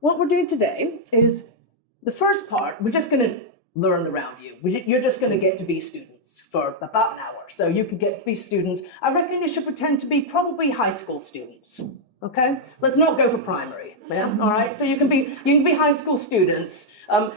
what we're doing today is the first part, we're just going to learn the RoundView. You're just going to get to be students for about an hour. So you can get to be students. I reckon you should pretend to be probably high school students. Okay? Let's not go for primary. Yeah? All right? So you can be high school students.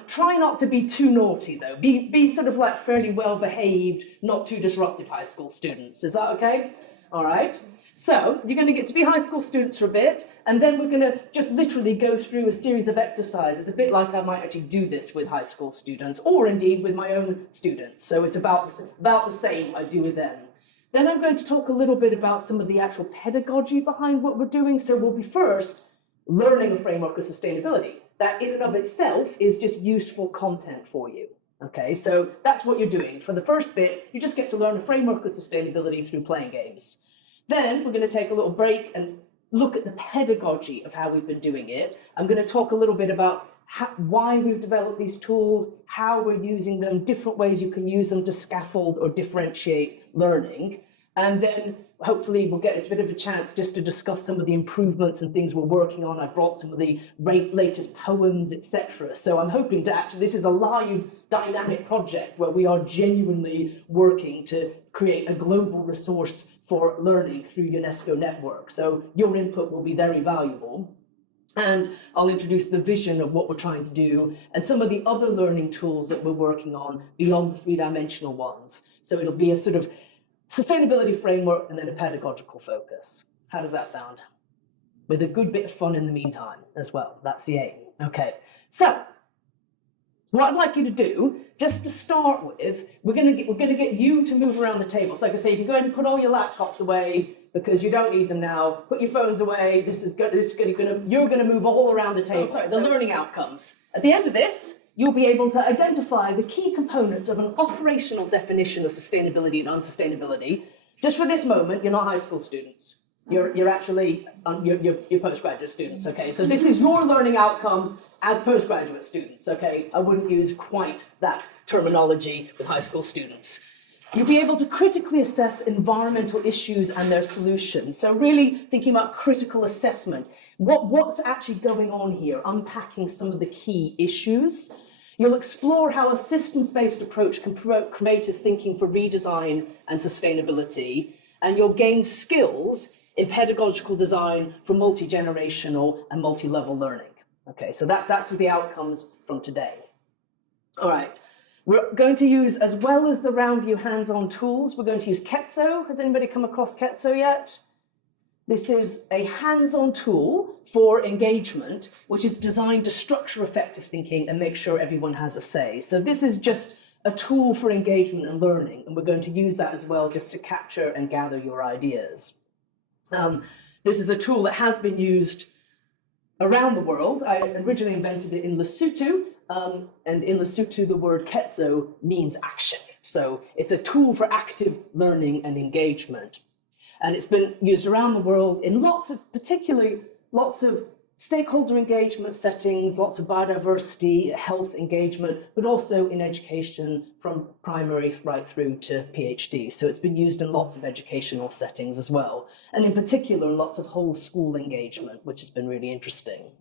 Try not to be too naughty though. Be sort of like fairly well behaved, not too disruptive high school students. Is that okay? All right? So you're going to get to be high school students for a bit, and then we're going to just literally go through a series of exercises, a bit like I might actually do this with high school students, or indeed with my own students. So it's about the same I do with them. Then I'm going to talk a little bit about some of the actual pedagogy behind what we're doing. So we'll be first learning a framework of sustainability. That in and of itself is just useful content for you. Okay, so that's what you're doing. For the first bit, you just get to learn a framework of sustainability through playing games. Then we're going to take a little break and look at the pedagogy of how we've been doing it. I'm going to talk a little bit about why we've developed these tools, how we're using them, different ways you can use them to scaffold or differentiate learning. And then hopefully we'll get a bit of a chance just to discuss some of the improvements and things we're working on. I brought some of the latest poems, etc. So I'm hoping to actually, this is a live dynamic project where we are genuinely working to create a global resource for learning through UNESCO network. So your input will be very valuable. And I'll introduce the vision of what we're trying to do and some of the other learning tools that we're working on beyond the three-dimensional ones. So it'll be a sort of sustainability framework and then a pedagogical focus. How does that sound? With a good bit of fun in the meantime as well. That's the aim. Okay. So what I'd like you to do, just to start with, we're going to get you to move around the table. So like I say, you can go ahead and put all your laptops away because you don't need them now. Put your phones away. You're going to move all around the table. The learning outcomes. At the end of this, you'll be able to identify the key components of an operational definition of sustainability and unsustainability. Just for this moment, you're not high school students. You're actually you're postgraduate students. Okay, so this is your learning outcomes as postgraduate students. Okay, I wouldn't use quite that terminology with high school students. You'll be able to critically assess environmental issues and their solutions. So really thinking about critical assessment. What's actually going on here? Unpacking some of the key issues. You'll explore how a systems-based approach can promote creative thinking for redesign and sustainability. And you'll gain skills in pedagogical design for multi-generational and multi-level learning. Okay, so that's the outcomes from today. All right. We're going to use, as well as the RoundView hands-on tools, we're going to use Ketso. Has anybody come across Ketso yet? This is a hands-on tool for engagement, which is designed to structure effective thinking and make sure everyone has a say. So this is just a tool for engagement and learning, and we're going to use that as well just to capture and gather your ideas. This is a tool that has been used around the world. I originally invented it in Lesotho, and in Lesotho, the word Ketso means action. So it's a tool for active learning and engagement. And it's been used around the world in lots of stakeholder engagement settings, lots of biodiversity, health engagement, but also in education from primary right through to PhD. So it's been used in lots of educational settings as well. And in particular, lots of whole school engagement, which has been really interesting.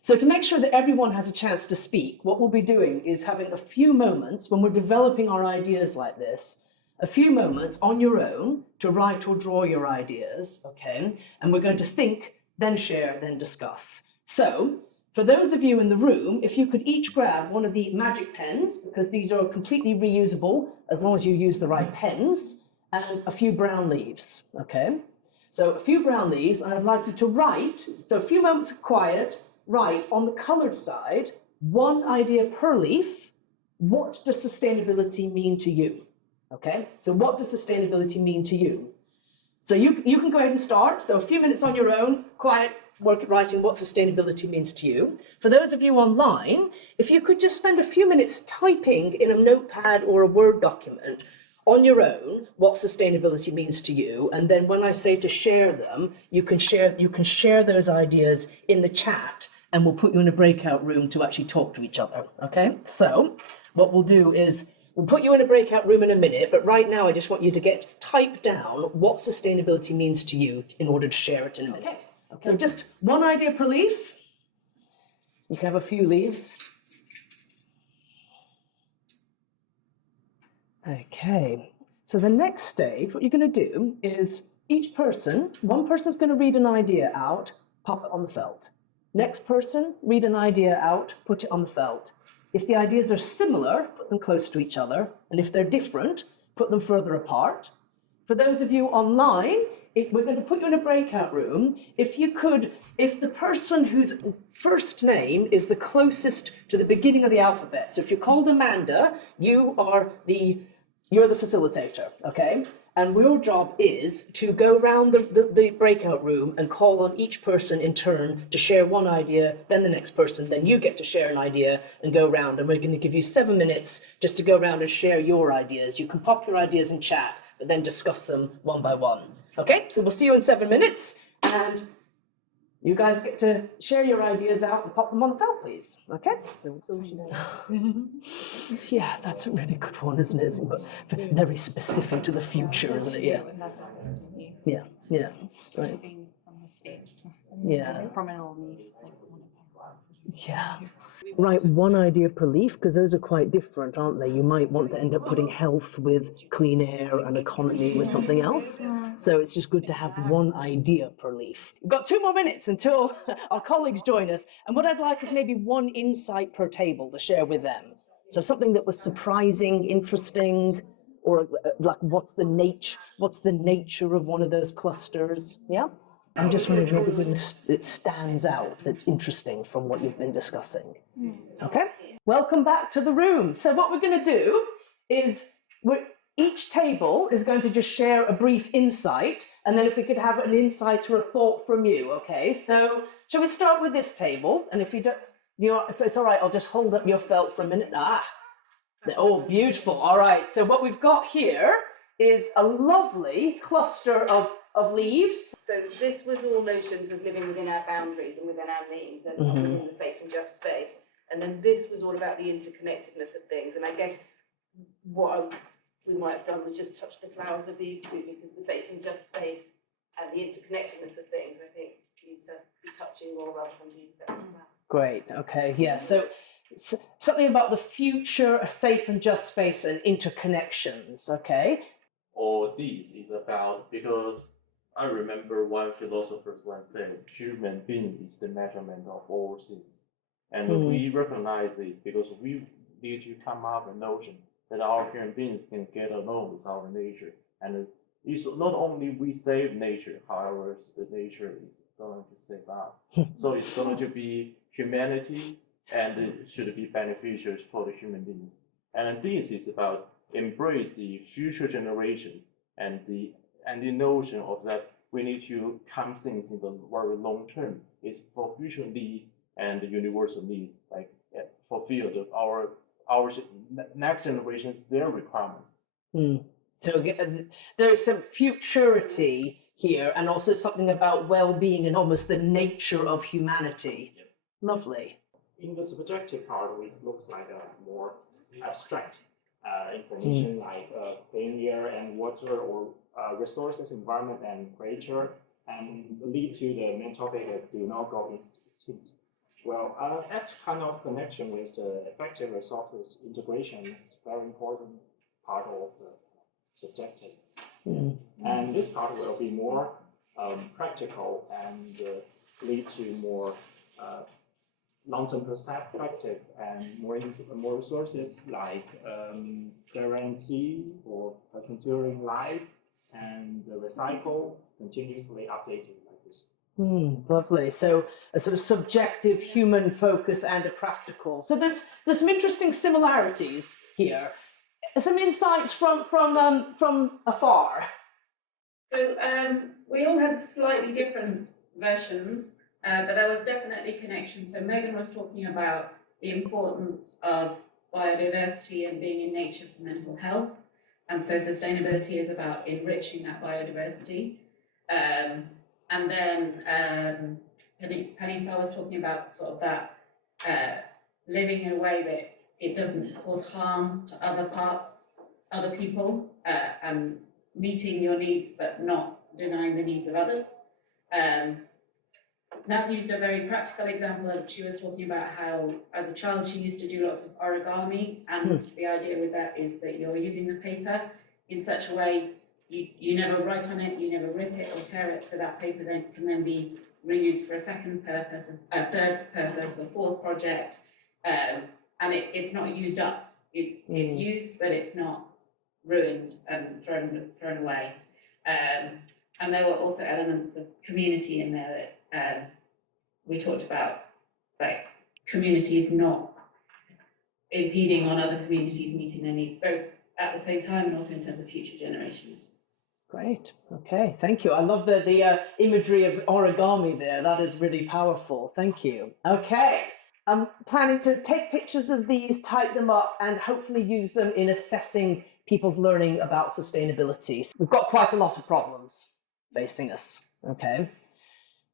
So to make sure that everyone has a chance to speak, what we'll be doing is having a few moments when we're developing our ideas like this, a few moments on your own to write or draw your ideas, okay? And we're going to think, then share, then discuss. So for those of you in the room, if you could each grab one of the magic pens, because these are completely reusable as long as you use the right pens, and a few brown leaves, okay? So a few brown leaves, and I'd like you to write, so a few moments of quiet, write on the colored side, one idea per leaf. What does sustainability mean to you? Okay, so what does sustainability mean to you? So you can go ahead and start. So a few minutes on your own, quiet, work at writing what sustainability means to you. For those of you online, if you could just spend a few minutes typing in a notepad or a Word document on your own what sustainability means to you, and then when I say to share them, you can share those ideas in the chat, and we'll put you in a breakout room to actually talk to each other. Okay, so what we'll do is we'll put you in a breakout room in a minute, but right now I just want you to type down what sustainability means to you in order to share it in a minute. Okay. So just one idea per leaf. You can have a few leaves. Okay, so the next stage, what you're going to do is each person, one person's going to read an idea out, pop it on the felt. Next person, read an idea out, put it on the felt. If the ideas are similar, put them close to each other, and if they're different, put them further apart. For those of you online, we're going to put you in a breakout room. If the person whose first name is the closest to the beginning of the alphabet, so if you're called Amanda, you're the facilitator, okay? And your job is to go around the breakout room and call on each person in turn to share one idea, then the next person, then you get to share an idea and go around. And we're going to give you 7 minutes just to go around and share your ideas. You can pop your ideas in chat, but then discuss them one by one. Okay, so we'll see you in 7 minutes, and you guys get to share your ideas out and pop them on the felt, please. Okay? Yeah, that's a really good one, isn't it? But very specific to the future, isn't it? Yeah. Yeah, yeah. Right. From the States. Yeah. From an old niece. Yeah. Right, one idea per leaf, because those are quite different, aren't they? You might want to end up putting health with clean air and economy with something else. So it's just good to have one idea per leaf. We've got 2 more minutes until our colleagues join us. And what I'd like is maybe one insight per table to share with them. So something that was surprising, interesting, or like what's the nature of one of those clusters? Yeah? I'm just wondering maybe it stands out, that's interesting from what you've been discussing. Okay? Welcome back to the room. So what we're going to do is each table is going to just share a brief insight, and then if we could have an insight or a thought from you, okay? So shall we start with this table? And if it's all right, I'll just hold up your felt for a minute. Oh, beautiful. All right. So what we've got here is a lovely cluster of leaves. So this was all notions of living within our boundaries and within our means and within the safe and just space. And then this was all about the interconnectedness of things. And I guess we might have done was just touch the flowers of these two, because the safe and just space and the interconnectedness of things, I think, need to be touching more rather than being separate flowers. Great. Okay. Yeah. So something about the future, a safe and just space, and interconnections. Okay. Or this is about, because I remember one philosopher once said, human being is the measurement of all things. And we recognize this because we need to come up with a notion that our human beings can get along with our nature. And it's not only we save nature, however, the nature is going to save us. So it's going to be humanity, and it should be beneficial for the human beings. And this is about embrace the future generations and the notion of that we need to come things in the very long term. It's for future needs and the universal needs, like fulfill our next generations, their requirements. So there is some futurity here, and also something about well-being and almost the nature of humanity. Yep. Lovely. In the subjective part, it looks like a more abstract information like clean air and water, or resources, environment, and nature, and lead to the main topic that do not go extinct. Well, that kind of connection with the effective resources integration is a very important part of the subjective. And this part will be more practical and lead to more long-term perspective and more resources like guarantee or continuing life and recycle, continuously updating like this. Lovely. So a sort of subjective human focus and a practical. So there's some interesting similarities here. Some insights from afar. So we all had slightly different versions, but there was definitely connection. So Megan was talking about the importance of biodiversity and being in nature for mental health. And so sustainability is about enriching that biodiversity. And then Panisa was talking about sort of that living in a way that it doesn't cause harm to other people, and meeting your needs but not denying the needs of others. Naz used a very practical example of, she was talking about how, as a child, she used to do lots of origami, and the idea with that is that you're using the paper in such a way, you never write on it, you never rip it or tear it, so that paper then can then be reused for a second purpose, a third purpose, a fourth project, and it's not used up. It's used, but it's not ruined and thrown away. And there were also elements of community in there that we talked about, like communities not impeding on other communities meeting their needs, both at the same time and also in terms of future generations. Great. Okay. Thank you. I love the imagery of origami there. That is really powerful. Thank you. Okay. I'm planning to take pictures of these, type them up, and hopefully use them in assessing people's learning about sustainability. So we've got quite a lot of problems facing us. Okay.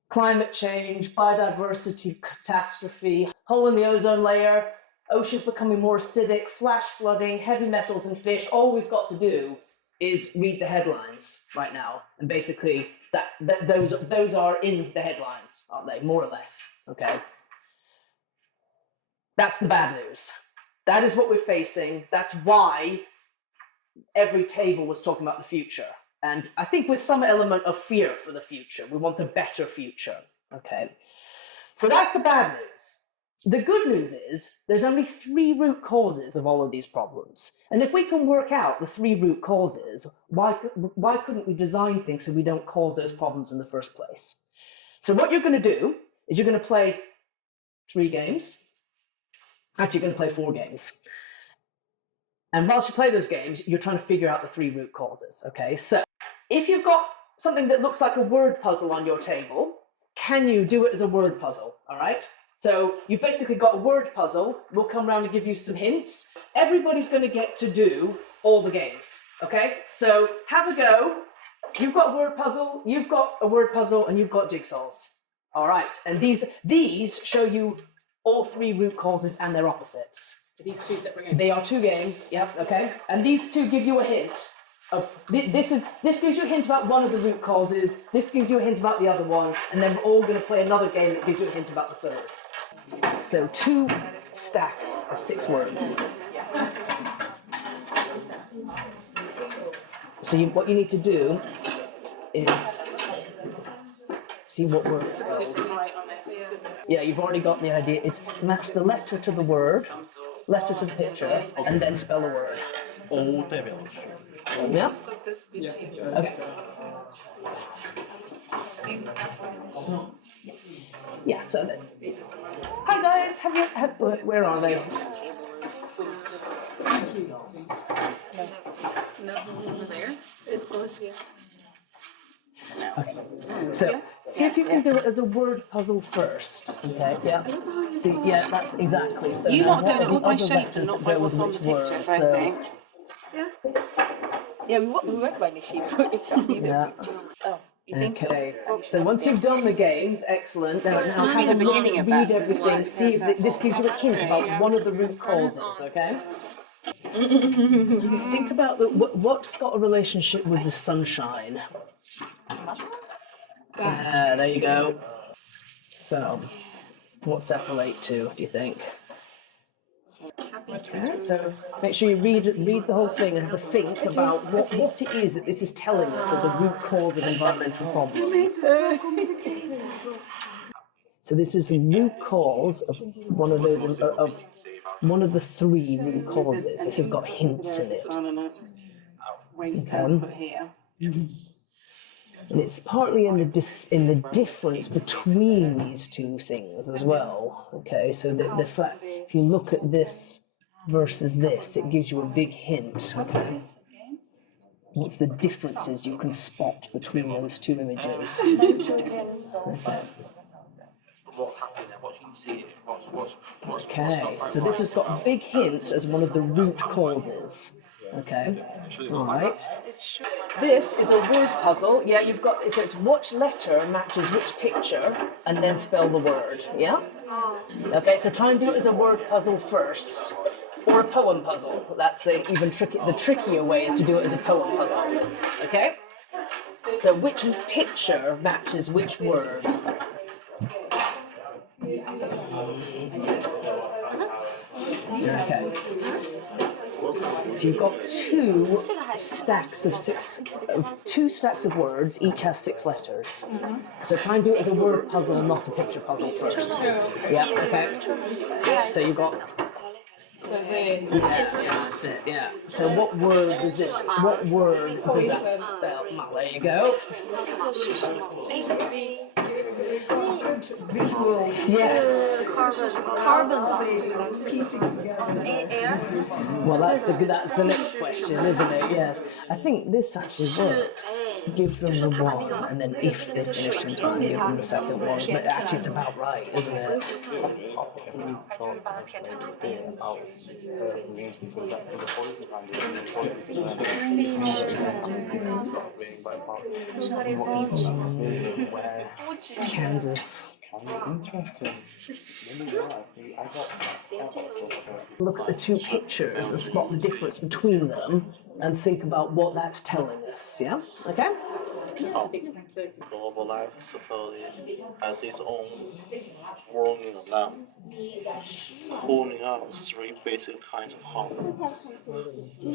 Climate change, biodiversity catastrophe, hole in the ozone layer, oceans becoming more acidic, flash flooding, heavy metals and fish. All we've got to do is read the headlines right now, and basically those are in the headlines, aren't they? More or less. Okay. That's the bad news. That is what we're facing. That's why every table was talking about the future. And I think with some element of fear for the future. We want a better future. Okay. So that's the bad news. The good news is there's only 3 root causes of all of these problems. And if we can work out the 3 root causes, why couldn't we design things so we don't cause those problems in the first place? So what you're going to do is you're going to play 3 games. Actually, you're going to play 4 games. And whilst you play those games, you're trying to figure out the 3 root causes. Okay, so if you've got something that looks like a word puzzle on your table, can you do it as a word puzzle? All right. So you've basically got a word puzzle. We'll come around and give you some hints. Everybody's going to get to do all the games. Okay. So have a go. You've got a word puzzle. You've got a word puzzle, and you've got jigsaws. All right. And these show you all 3 root causes and their opposites. Are these 2 separate games? They are 2 games, yep, okay. And these 2 give you a hint of, this gives you a hint about one of the root causes, this gives you a hint about the other one, and then we're all going to play another game that gives you a hint about the third. So 2 stacks of 6 words. So what you need to do is see what word it spells. Yeah, you've already got the idea. It's match the letter to the word, letter to the picture, and then spell a word. Yeah? Okay. Yeah, so then. Hi guys, where are they? No, over there. It goes here. Okay. So see if you can do it as a word puzzle first. Okay. Yeah. See, yeah, that's exactly. So You lot doing it all by shape and letters not by go with what's on which the picture, words. I So think. Yeah, we work by the sheep, but it can't be the Yeah. picture. Oh, you think so? okay. So once you've done the games, excellent. Now Only have the a look, beginning of read that. everything. See if this gives you a hint about one of the root causes. Okay. Think about what's got a relationship with the sunshine. There you go. So, what's that relate to, do you think? Okay, so make sure you read the whole thing and have a think about what it is that this is telling us as a root cause of environmental problems. So this is the root cause of one of those of one of the 3 root causes. This has got hints in it. Okay. And it's partly in the difference between these 2 things as well. Okay, so the fact, if you look at this versus this, it gives you a big hint. Okay, what's the differences you can spot between those 2 images? Okay. Okay, so this has got a big hint as one of the root causes. Okay, all right. This is a word puzzle. Yeah, you've got, so it's which letter matches which picture, and then spell the word. Yeah. Okay, so try and do it as a word puzzle first, or a poem puzzle. That's the trickier way is to do it as a poem puzzle. Okay. So which picture matches which word? Okay. So you've got two stacks of words, each has 6 letters. So try and do it as a word puzzle, not a picture puzzle first. Yeah, okay. So you've got... So this. Yeah, that's it, yeah. So what word does that spell? There you go. Yes. Carbon. Air. Well, that's the next question, isn't it? Yes. I think this actually works. Give them the one, and then if they finish in time, give them the second one. But actually, it's about right, isn't it? Kansas. Interesting. Look at the two pictures and spot the difference between them and think about what that's telling us, yeah? Okay? Global life supply has its own warming alarm, calling out 3 basic kinds of harm.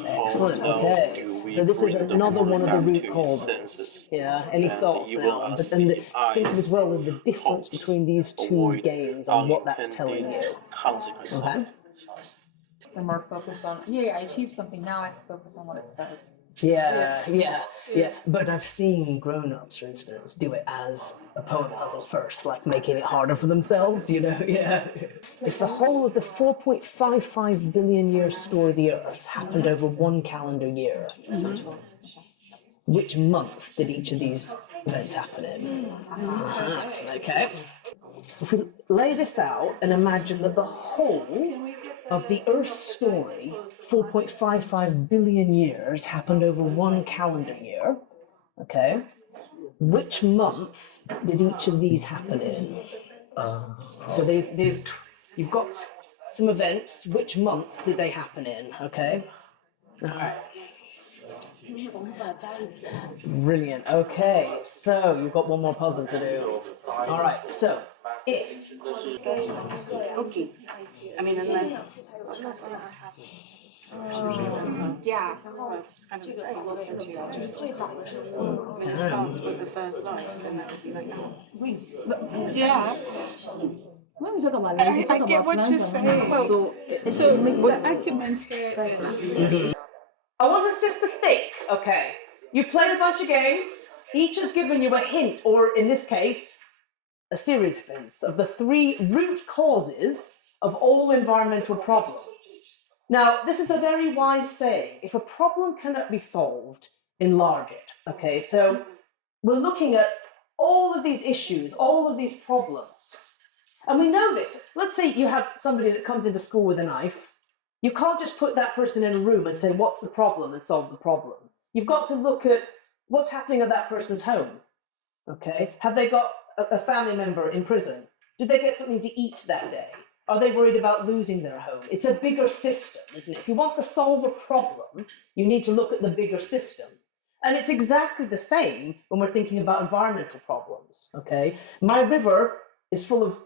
Excellent, okay. So this is another one of the root causes. Yeah, any thoughts now? But then think as well of the difference between these two games and what that's telling you. Okay? They're more focused on, I achieved something, now I can focus on what it says. Yeah. But I've seen grown-ups, for instance, do it as a poem puzzle first, like making it harder for themselves, yeah. If the whole of the 4.55 billion year story of the Earth happened over 1 calendar year, which month did each of these events happen in? Okay. If we lay this out and imagine that the whole of the Earth's story, 4.55 billion years, happened over 1 calendar year, okay? Which month did each of these happen in? So you've got some events. Which month did they happen in, okay? All right. Brilliant. Okay, so you've got one more puzzle to do. All right, so if... I mean, unless... Yeah. It's kind of closer to just... I mean, if France was the first life, then that would be like, no. Yeah. I get what you're saying. So the argument here is... I want us just to think, okay, you played a bunch of games, each has given you a hint, or in this case, a series of hints, of the 3 root causes of all environmental problems. Now, this is a very wise saying. If a problem cannot be solved, enlarge it, okay? So we're looking at all of these issues, all of these problems. And we know this. Let's say you have somebody that comes into school with a knife. You can't just put that person in a room and say, what's the problem, and solve the problem. You've got to look at what's happening at that person's home, okay? Have they got a family member in prison? Did they get something to eat that day? Are they worried about losing their home? It's a bigger system, isn't it? If you want to solve a problem, you need to look at the bigger system. And it's exactly the same when we're thinking about environmental problems, okay? My river is full of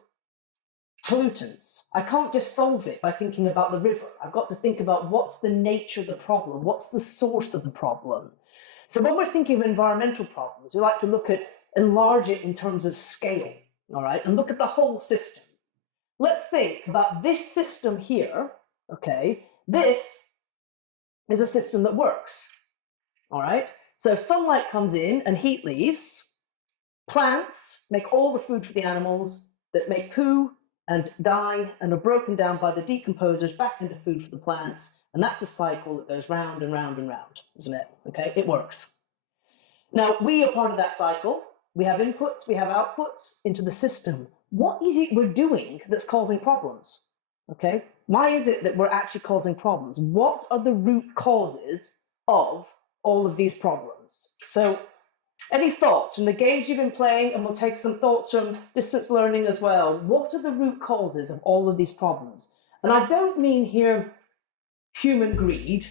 pollutants. I can't just solve it by thinking about the river. I've got to think about what's the nature of the problem, what's the source of the problem. So when we're thinking of environmental problems, we like to enlarge it in terms of scale, all right, and look at the whole system. Let's think about this system here, okay? This is a system that works, all right? So sunlight comes in and heat leaves. Plants make all the food for the animals that make poo and die and are broken down by the decomposers back into food for the plants. And that's a cycle that goes round and round and round, isn't it? Okay, it works. Now, we are part of that cycle. We have inputs, we have outputs into the system. What is it we're doing that's causing problems? Okay, why is it that we're actually causing problems? What are the root causes of all of these problems? So, any thoughts from the games you've been playing, and we'll take some thoughts from distance learning as well. What are the root causes of all of these problems? And I don't mean here human greed,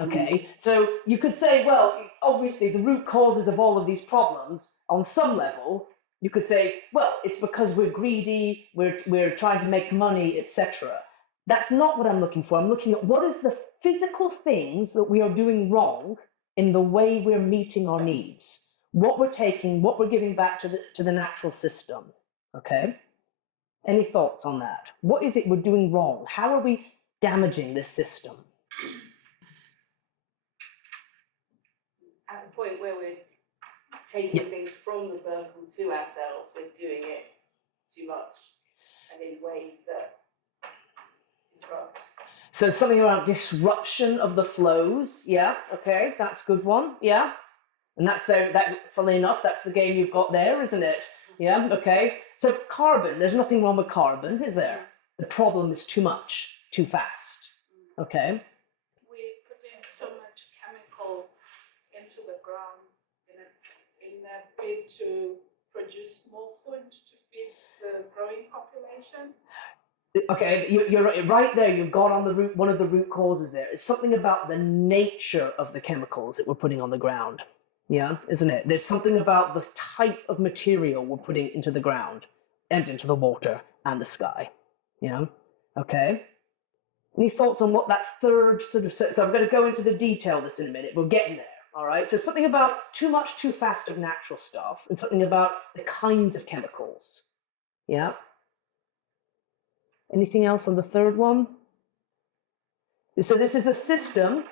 okay? So you could say, well, obviously the root causes of all of these problems, on some level, you could say, well, it's because we're greedy, we're trying to make money, etc. That's not what I'm looking for. I'm looking at what is the physical things that we are doing wrong in the way we're meeting our needs. What we're taking, what we're giving back to the natural system. Okay? Any thoughts on that? What is it we're doing wrong? How are we damaging this system? At the point where we're taking things from the circle to ourselves, we're doing it too much and in ways that disrupt. So something around disruption of the flows. Yeah, okay, that's a good one. Yeah. And that's there, funnily enough, that's the game you've got there, isn't it? Yeah, okay. So carbon, there's nothing wrong with carbon, is there? The problem is too much, too fast. Okay. We put in so much chemicals into the ground in a bid to produce more food to feed the growing population. Okay, you're right there. You've got on the root, one of the root causes there. It's something about the nature of the chemicals that we're putting on the ground. Yeah, isn't it? There's something about the type of material we're putting into the ground and into the water and the sky. Yeah, okay. Any thoughts on what that third sort of, so I'm going to go into the detail of this in a minute. We're getting there, all right? So something about too much, too fast of natural stuff, and something about the kinds of chemicals. Yeah. Anything else on the third one? So this is a system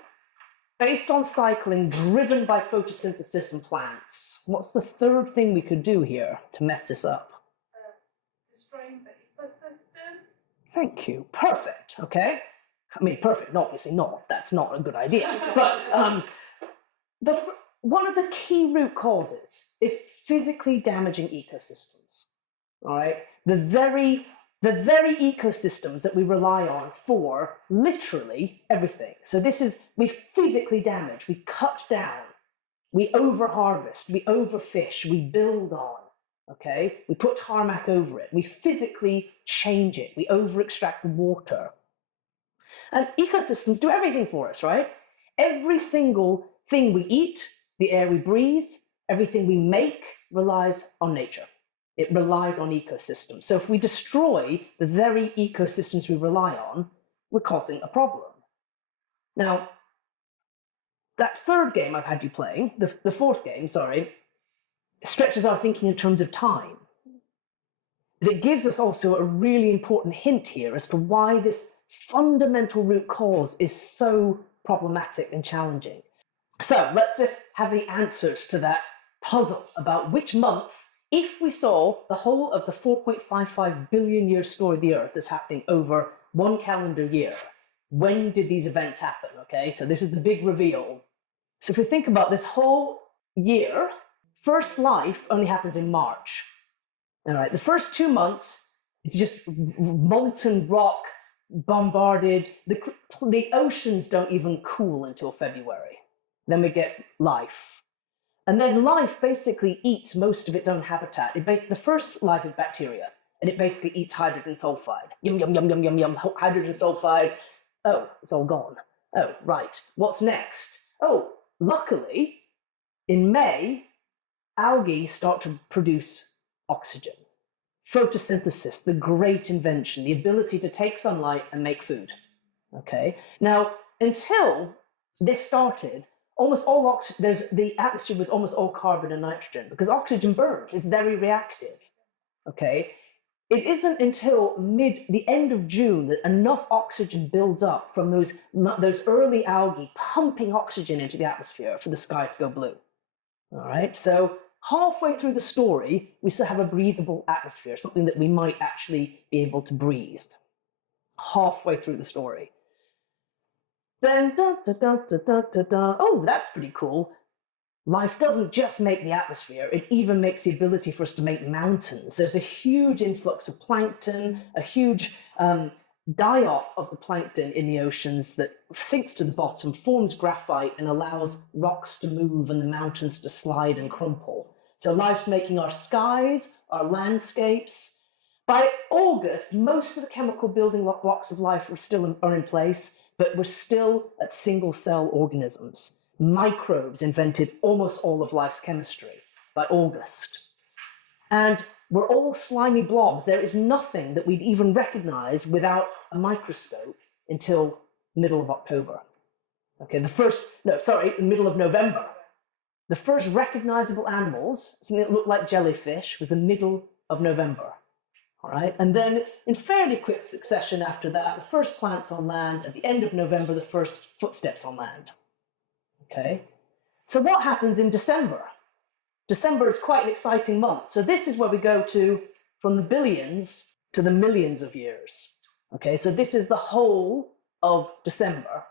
based on cycling, driven by photosynthesis in plants. What's the third thing we could do here to mess this up? Destroying the ecosystems. Thank you. Perfect. Okay. I mean, perfect. Obviously not. That's not a good idea. But one of the key root causes is physically damaging ecosystems. All right. The very ecosystems that we rely on for literally everything. So this is, we physically damage, we cut down, we overharvest, we overfish, we build on, okay? We put tarmac over it, we physically change it, we over-extract the water. And ecosystems do everything for us, right? Every single thing we eat, the air we breathe, everything we make relies on nature. It relies on ecosystems. So if we destroy the very ecosystems we rely on, we're causing a problem. Now, that third game I've had you playing, the fourth game, sorry, stretches our thinking in terms of time. But it gives us also a really important hint here as to why this fundamental root cause is so problematic and challenging. So let's just have the answers to that puzzle about which month, if we saw the whole of the 4.55 billion year story of the Earth that's happening over one calendar year, when did these events happen? Okay, so this is the big reveal. So if we think about this whole year, first life only happens in March. All right, the first 2 months, it's just molten rock, bombarded. The oceans don't even cool until February. Then we get life. And then life basically eats most of its own habitat. The first life is bacteria, and it basically eats hydrogen sulfide. Yum, yum, yum, yum, yum, yum, hydrogen sulfide. Oh, it's all gone. Oh, right. What's next? Oh, luckily, in May, algae start to produce oxygen. Photosynthesis, the great invention, the ability to take sunlight and make food. Okay. Now, until this started, almost all the atmosphere was almost all carbon and nitrogen because oxygen burns. It's very reactive. Okay, it isn't until the end of June that enough oxygen builds up from those early algae pumping oxygen into the atmosphere for the sky to go blue. All right, so halfway through the story, we still have a breathable atmosphere, something that we might actually be able to breathe. Halfway through the story. Then, oh, that's pretty cool. Life doesn't just make the atmosphere, it even makes the ability for us to make mountains. There's a huge influx of plankton, a huge die-off of the plankton in the oceans that sinks to the bottom, forms graphite, and allows rocks to move and the mountains to slide and crumple. So life's making our skies, our landscapes. By August, most of the chemical building blocks of life are in place, but we're still at single-cell organisms. Microbes invented almost all of life's chemistry by August. And we're all slimy blobs. There is nothing that we'd even recognize without a microscope until middle of October. Okay, the middle of November. The first recognizable animals, something that looked like jellyfish, was the middle of November. All right, and then in fairly quick succession after that, the first plants on land. At the end of November, the first footsteps on land. Okay, so what happens in December? December is quite an exciting month. So this is where we go to from the billions to the millions of years. Okay, so this is the whole of December.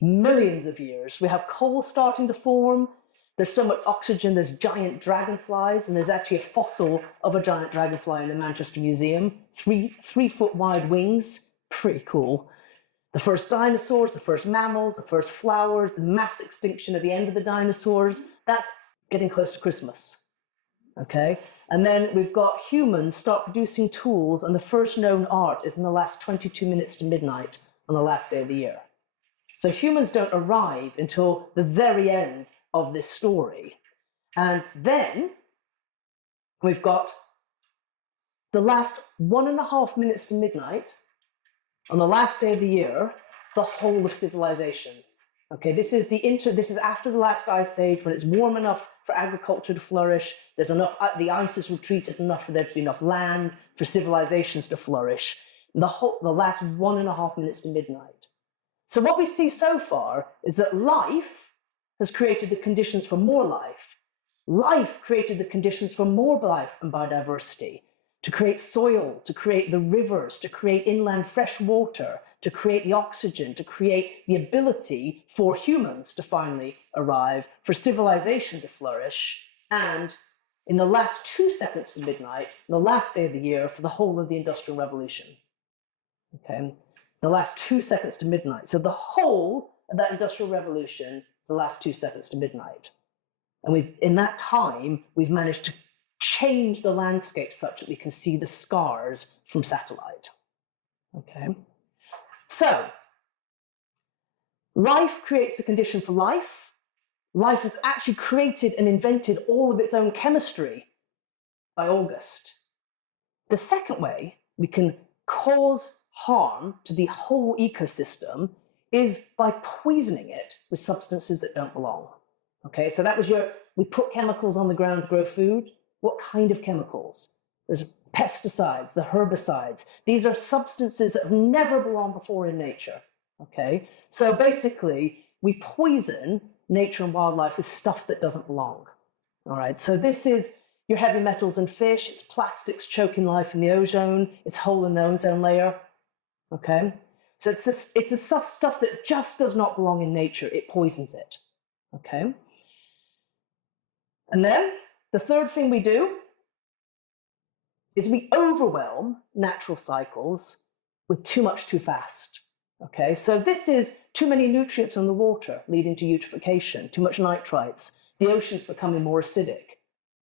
Millions of years. We have coal starting to form. There's so much oxygen, there's giant dragonflies, and there's actually a fossil of a giant dragonfly in the Manchester Museum. 3-foot wide wings, pretty cool. The first dinosaurs, the first mammals, the first flowers, the mass extinction at the end of the dinosaurs. That's getting close to Christmas, okay? And then we've got humans start producing tools, and the first known art is in the last 22 minutes to midnight on the last day of the year. So humans don't arrive until the very end of this story. And then we've got the last 1.5 minutes to midnight on the last day of the year, the whole of civilization. Okay, this is after the last ice age, when it's warm enough for agriculture to flourish. There's enough, the ice has retreated enough for there to be enough land for civilizations to flourish. The last 1.5 minutes to midnight. So what we see so far is that life has created the conditions for more life. Life created the conditions for more life and biodiversity, to create soil, to create the rivers, to create inland fresh water, to create the oxygen, to create the ability for humans to finally arrive, for civilization to flourish, and in the last 2 seconds to midnight, the last day of the year, for the whole of the Industrial Revolution. Okay, the last 2 seconds to midnight. So the whole of that Industrial Revolution is the last 2 seconds to midnight. And in that time, we've managed to change the landscape such that we can see the scars from satellite. Okay, so life creates the condition for life. Life has actually created and invented all of its own chemistry by August. The second way we can cause harm to the whole ecosystem is by poisoning it with substances that don't belong. Okay, so that was we put chemicals on the ground to grow food. What kind of chemicals? There's pesticides, the herbicides. These are substances that have never belonged before in nature. Okay, so basically we poison nature and wildlife with stuff that doesn't belong. All right, so this is your heavy metals and fish. It's plastics choking life in the ozone. It's hole in the ozone layer. Okay, so it's the stuff that just does not belong in nature. It poisons it. Okay, and then the third thing we do is we overwhelm natural cycles with too much too fast. Okay, so this is too many nutrients in the water leading to eutrophication, too much nitrites, the oceans becoming more acidic.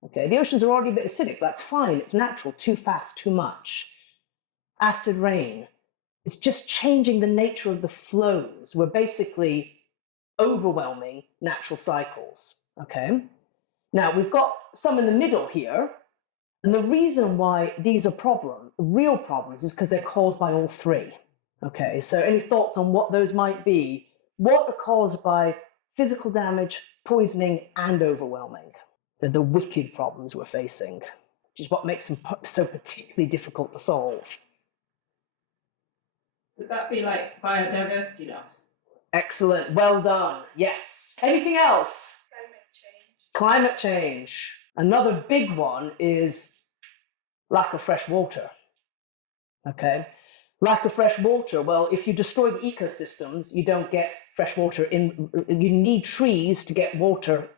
Okay, the oceans are already a bit acidic, that's fine, it's natural, too fast, too much. Acid rain, it's just changing the nature of the flows. We're basically overwhelming natural cycles. Okay, now we've got some in the middle here, and the reason why these are real problems, is because they're caused by all three. Okay, so any thoughts on what those might be? What are caused by physical damage, poisoning, and overwhelming? They're the wicked problems we're facing, which is what makes them so particularly difficult to solve. Would that be like biodiversity loss? Excellent, well done, yes. Anything else? Climate change. Another big one is lack of fresh water. Okay, lack of fresh water. Well, if you destroy the ecosystems, you don't get fresh water in. You need trees to get water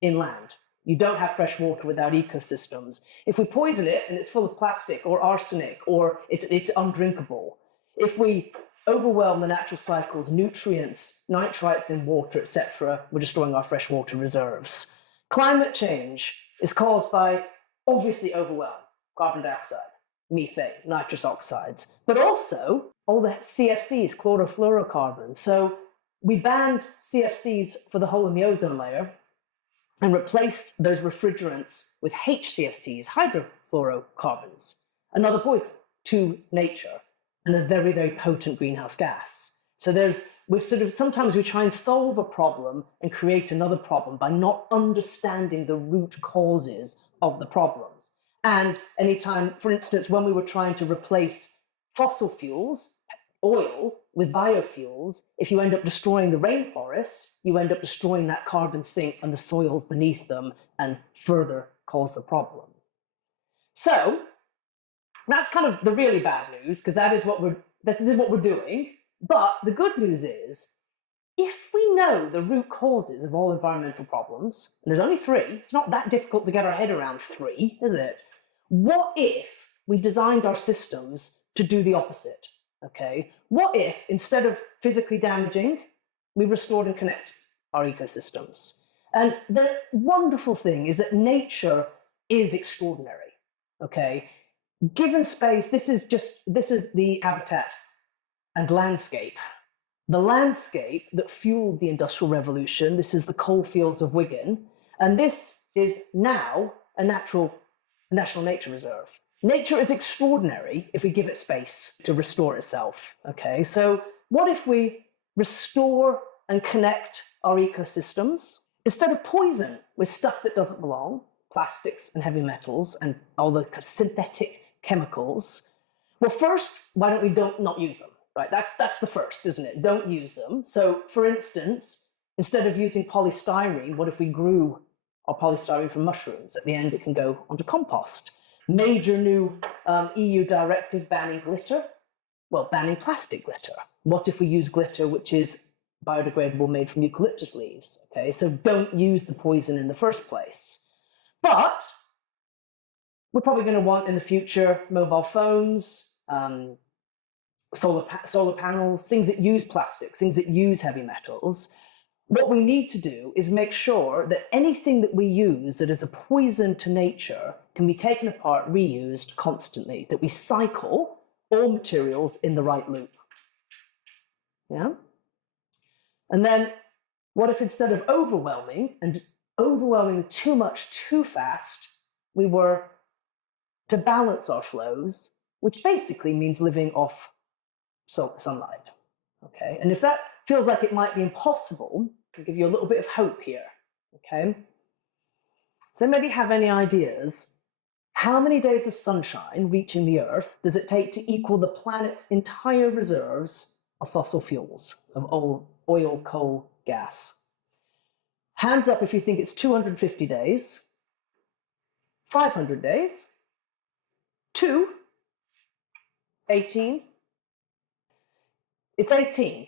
inland. You don't have fresh water without ecosystems. If we poison it and it's full of plastic or arsenic or it's undrinkable, if we overwhelm the natural cycles, nutrients, nitrites in water, etc., we're destroying our freshwater reserves. Climate change is caused by, obviously, overwhelm, carbon dioxide, methane, nitrous oxides, but also all the CFCs, chlorofluorocarbons. So we banned CFCs for the hole in the ozone layer and replaced those refrigerants with HCFCs, hydrofluorocarbons, another poison to nature. and a very, very potent greenhouse gas. So sometimes we try and solve a problem and create another problem by not understanding the root causes of the problems. And anytime, for instance, when we were trying to replace fossil fuels, oil, with biofuels, if you end up destroying the rainforests, you end up destroying that carbon sink and the soils beneath them and further cause the problem. So that's kind of the really bad news, because this is what we're doing. But the good news is, if we know the root causes of all environmental problems, and there's only 3, it's not that difficult to get our head around 3, is it? What if we designed our systems to do the opposite? Okay, what if instead of physically damaging, we restored and connect our ecosystems? And the wonderful thing is that nature is extraordinary. Okay, given space, this is the habitat and landscape. The landscape that fueled the Industrial Revolution. This is the coal fields of Wigan, and this is now a national nature reserve. Nature is extraordinary if we give it space to restore itself. Okay, so what if we restore and connect our ecosystems instead of poison with stuff that doesn't belong, plastics and heavy metals and all the kind of synthetic chemicals? Well, first, why don't we not use them? Right, that's the first, isn't it? Don't use them. So, for instance, instead of using polystyrene, what if we grew our polystyrene from mushrooms? At the end, it can go onto compost. Major new EU directive banning glitter. Well, banning plastic glitter. What if we use glitter which is biodegradable, made from eucalyptus leaves? Okay, so don't use the poison in the first place. But we're probably going to want in the future mobile phones, solar panels, things that use plastics, things that use heavy metals. What we need to do is make sure that anything that we use that is a poison to nature can be taken apart, reused constantly, that we cycle all materials in the right loop. Yeah? And then what if instead of overwhelming too much too fast, we were to balance our flows, which basically means living off sunlight. Okay, and if that feels like it might be impossible, I'll give you a little bit of hope here. Okay, so maybe have any ideas? How many days of sunshine reaching the Earth does it take to equal the planet's entire reserves of fossil fuels, of oil, coal, gas? Hands up if you think it's 250 days, 500 days, 2, 18. It's 18.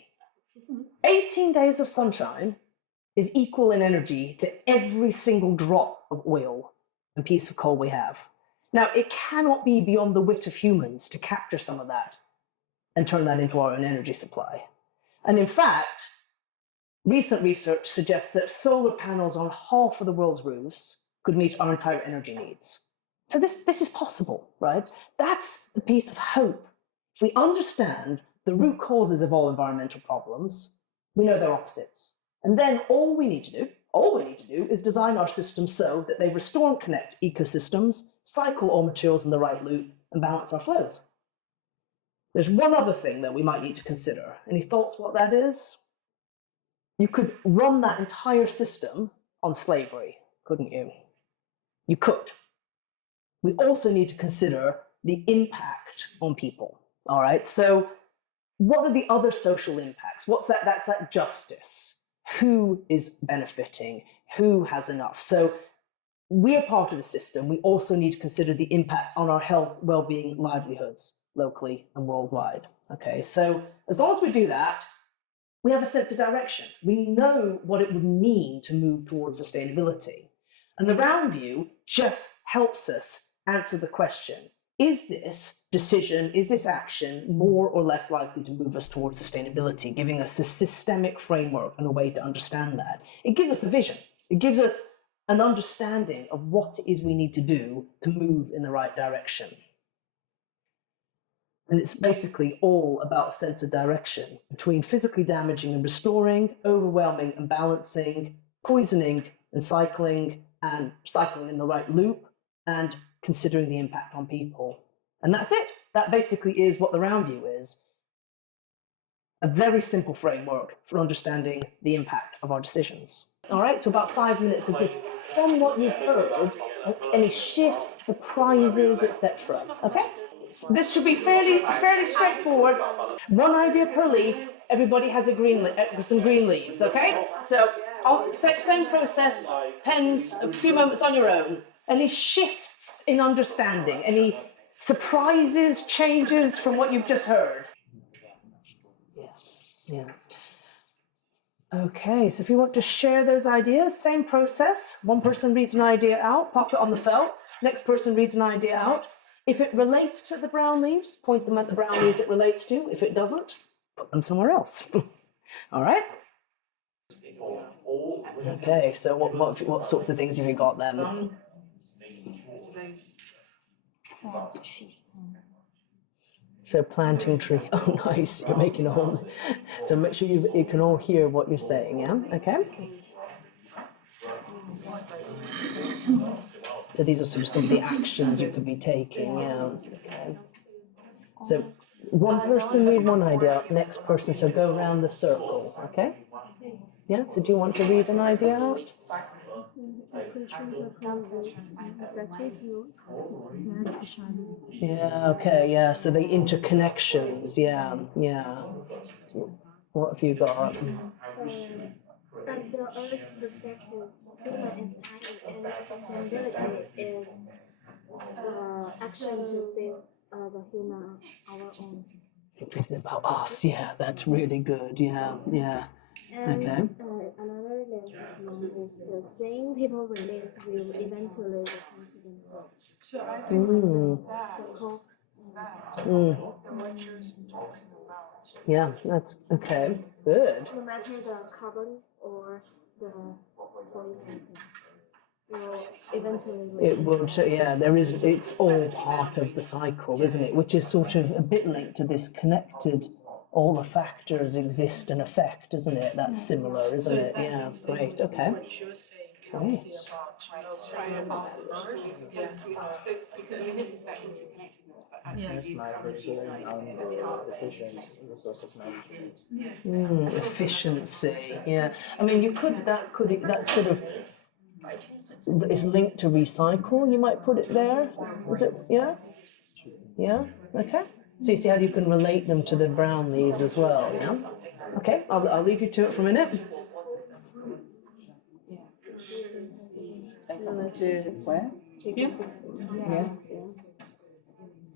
18 days of sunshine is equal in energy to every single drop of oil and piece of coal we have. Now, it cannot be beyond the wit of humans to capture some of that and turn that into our own energy supply. And in fact, recent research suggests that solar panels on half of the world's roofs could meet our entire energy needs. So this is possible, right? That's the piece of hope. If we understand the root causes of all environmental problems, we know their opposites. And then all we need to do is design our systems so that they restore and connect ecosystems, cycle all materials in the right loop, and balance our flows. There's one other thing that we might need to consider. Any thoughts what that is? You could run that entire system on slavery, couldn't you? You could. We also need to consider the impact on people, all right? So what are the other social impacts? What's that? That's that justice. Who is benefiting? Who has enough? So we are part of the system. We also need to consider the impact on our health, well-being, livelihoods, locally and worldwide. Okay, so as long as we do that, we have a sense of direction. We know what it would mean to move towards sustainability. And the RoundView just helps us answer the question, is this decision, is this action more or less likely to move us towards sustainability, giving us a systemic framework and a way to understand that. It gives us a vision. It gives us an understanding of what it is we need to do to move in the right direction. And it's basically all about a sense of direction between physically damaging and restoring, overwhelming and balancing, poisoning and cycling in the right loop, and considering the impact on people. And that's it. That basically is what the RoundView is. A very simple framework for understanding the impact of our decisions. All right, so about 5 minutes of this. From what you've heard, any shifts, surprises, etc. Okay? So this should be fairly straightforward. One idea per leaf. Everybody has some green leaves. Okay? So same process. Pens. A few moments on your own. Any shifts in understanding? Any surprises, changes from what you've just heard? Yeah. Okay, so if you want to share those ideas, same process. One person reads an idea out, pop it on the felt. Next person reads an idea out. If it relates to the brown leaves, point them at the brown leaves it relates to. If it doesn't, put them somewhere else. All right? Okay, so what sorts of things have you got then? So planting tree. Oh, nice. You're making a whole. So make sure you can all hear what you're saying. Yeah. Okay. So these are sort of some of the actions you could be taking. Yeah. Okay. So one person read one idea. Next person. So go around the circle. Okay. Yeah. So do you want to read an idea out? Yeah, okay, yeah, so the interconnections, yeah. What have you got? From the Earth's perspective, human is tiny and sustainability is action to save the human our own. It's about us, yeah, that's really good, yeah. And Okay. Another lesson is the same people released will eventually return to themselves. So I think that what you're talking about. Yeah, that's okay, good. No matter the carbon or the photosynthesis, will eventually return. It will, yeah, it's all part of the cycle, isn't it? Which is sort of a bit linked to this connected, all the factors exist and affect, isn't it? That's similar, isn't it? Yeah, great, okay. What you're saying, Kelsey, about Yeah. So, because I mean, this is about interconnectedness, but actually you can't use it as part of Efficiency, yeah. I mean, that sort of is linked to recycle. You might put it there. Is it? Yeah. Yeah. Okay. So you see how you can relate them to the brown leaves as well. Yeah. Okay. I'll leave you to it for a minute. Yeah.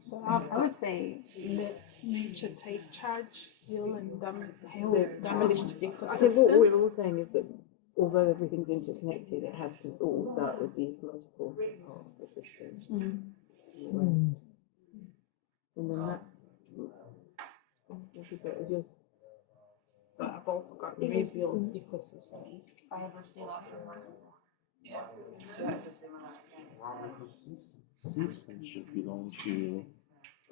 So I would say let nature take charge, heal damaged I think what ecosystems. we're all saying is that although everything's interconnected, it has to all start with the ecological part of the system. And then that is just. So I've also got rebuild ecosystems. Biodiversity loss and life. Yeah. So that's a similar thing. System should belong to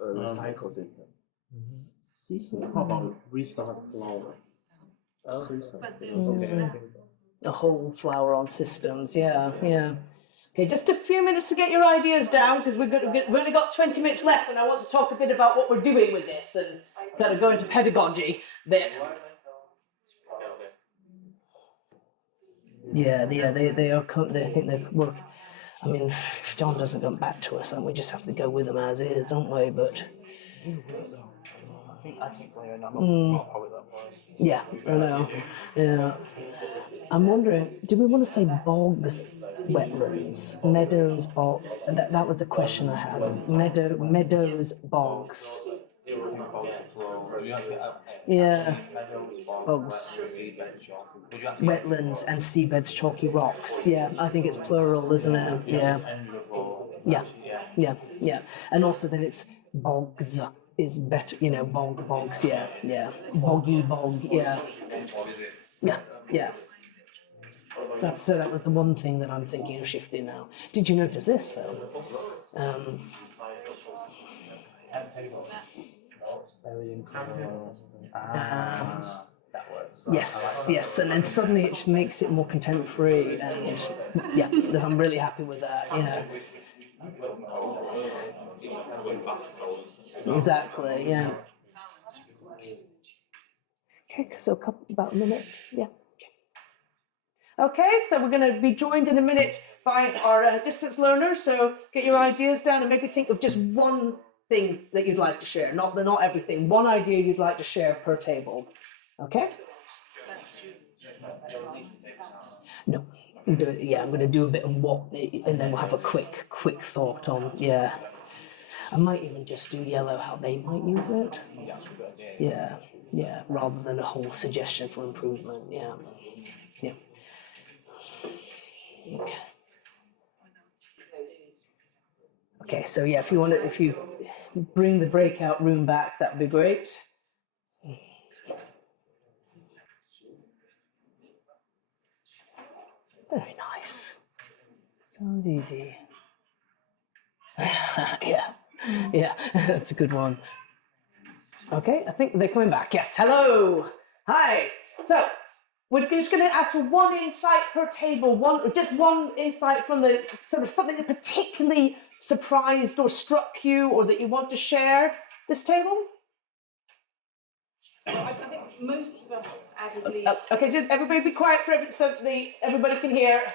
Recycle system. system. How about restart flower? But then A whole flower on systems. Yeah. Okay, just a few minutes to get your ideas down because we've only got 20 minutes left, and I want to talk a bit about what we're doing with this and kind of go into pedagogy a bit. Yeah, they are. I think they've worked. I mean, if John doesn't come back to us, then we just have to go with them as is, don't we? But I think so, and I'm not probably that way. yeah, I know. Yeah, I'm wondering, do we want to say bogs, wetlands, meadows, bog? That was a question I had. Meadows, bogs. Yeah. Bogs. Wetlands and seabeds, chalky rocks. Yeah, I think it's plural, isn't it? Yeah. And also then it's bogs is better, bogs, yeah. Boggy, bog, yeah. That was the one thing that I'm thinking of shifting now. Did you notice this though? Yes, and then suddenly it makes it more contemporary, and yeah, I'm really happy with that. Yeah. Exactly, yeah. Okay, so about a minute, yeah. Okay, so we're going to be joined in a minute by our distance learners. So get your ideas down and maybe think of just one thing that you'd like to share. Not everything. One idea you'd like to share per table. Okay? No. Yeah, I'm going to do a bit of what, and then we'll have a quick thought on. Yeah. I might even just do yellow, how they might use it. Yeah, rather than a whole suggestion for improvement. Yeah. Okay, so yeah, if you bring the breakout room back, that would be great. Very nice. Sounds easy. Yeah, that's a good one. Okay, I think they're coming back. Yes, hello. Hi. So we're just going to ask for one insight per table, just one insight from the sort of something that particularly surprised or struck you or that you want to share this table? I think most of us added leaves. Okay, just everybody be quiet for so everybody can hear.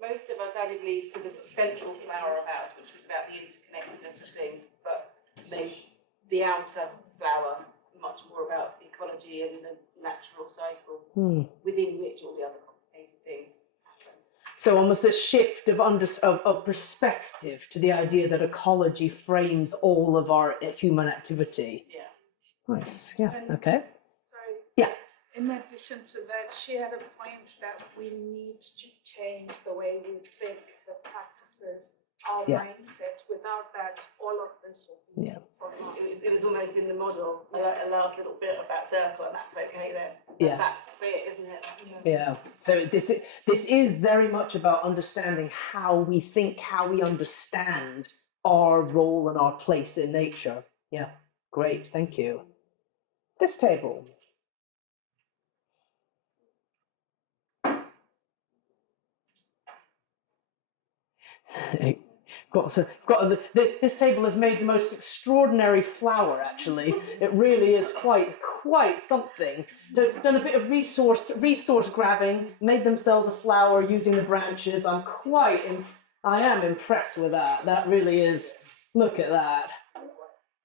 Most of us added leaves to the sort of central flower of ours, which was about the interconnectedness of things, but made the outer flower much more about the ecology and the natural cycle within which all the other complicated things happen. So almost a shift of perspective to the idea that ecology frames all of our human activity. Yeah. Nice. Yeah. Okay. Sorry. Yeah. In addition to that, she had a point that we need to change the way we think, the practices, our mindset. Without that, all of this will be for naught. It was almost in the model, a last little bit of that circle, and that's okay then. Yeah. That's the bit, isn't it? Yeah. So this is very much about understanding how we think, how we understand our role and our place in nature. Yeah. Great. Thank you. This table. This table has made the most extraordinary flower, actually. It really is quite something. Done a bit of resource grabbing, made themselves a flower using the branches. I am impressed with that. That really is, look at that.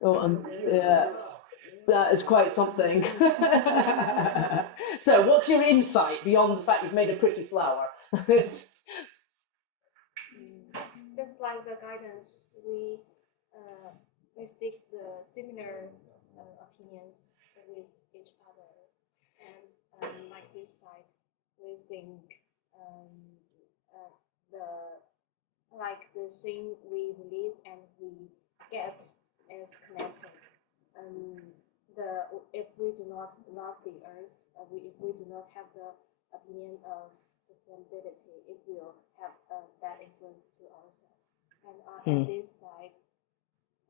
Oh, yeah, that is quite something. So what's your insight beyond the fact you've made a pretty flower? Just like the guidance, we stick the similar opinions with each other, and like this side, we think the thing we release and we get is connected. If we do not love the earth, if we do not have the opinion of sustainability, it will have a bad influence to ourselves. And on this side,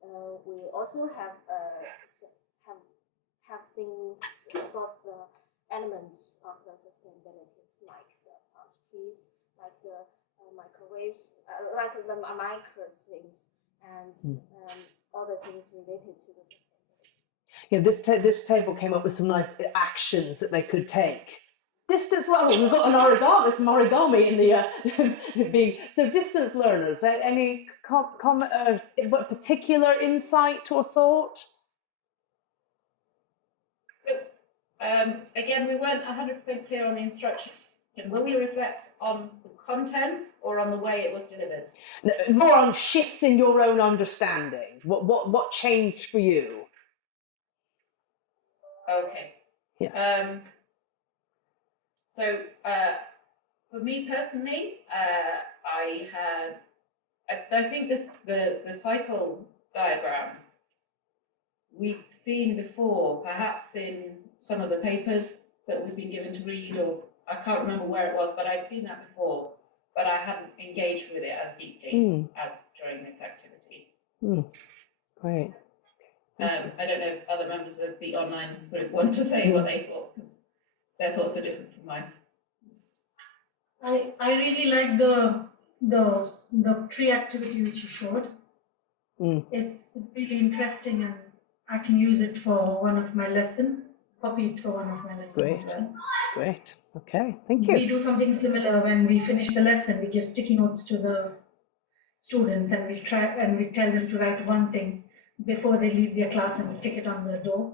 we also have seen the elements of the sustainability, like the plant trees, like the microwaves, like the micro things, and all the things related to the sustainability. Yeah, this table came up with some nice actions that they could take. Distance learners, we've got some origami in the so distance learners. Any particular insight or thought? Again, we weren't 100% clear on the instruction. Will we reflect on the content or on the way it was delivered? No, more on shifts in your own understanding. What changed for you? Okay. Yeah. So for me personally, I think the cycle diagram we've seen before, perhaps in some of the papers that we've been given to read, or I can't remember where it was, but I'd seen that before, but I hadn't engaged with it as deeply as during this activity. Great. I don't know if other members of the online would want to say what they thought, because their thoughts were different from mine. I really like the tree activity which you showed. It's really interesting, and I can use it for one of my lessons, copy it for one of my lessons as well. Great. Okay, thank you. We do something similar when we finish the lesson. We give sticky notes to the students, and we tell them to write one thing before they leave their class and stick it on the door.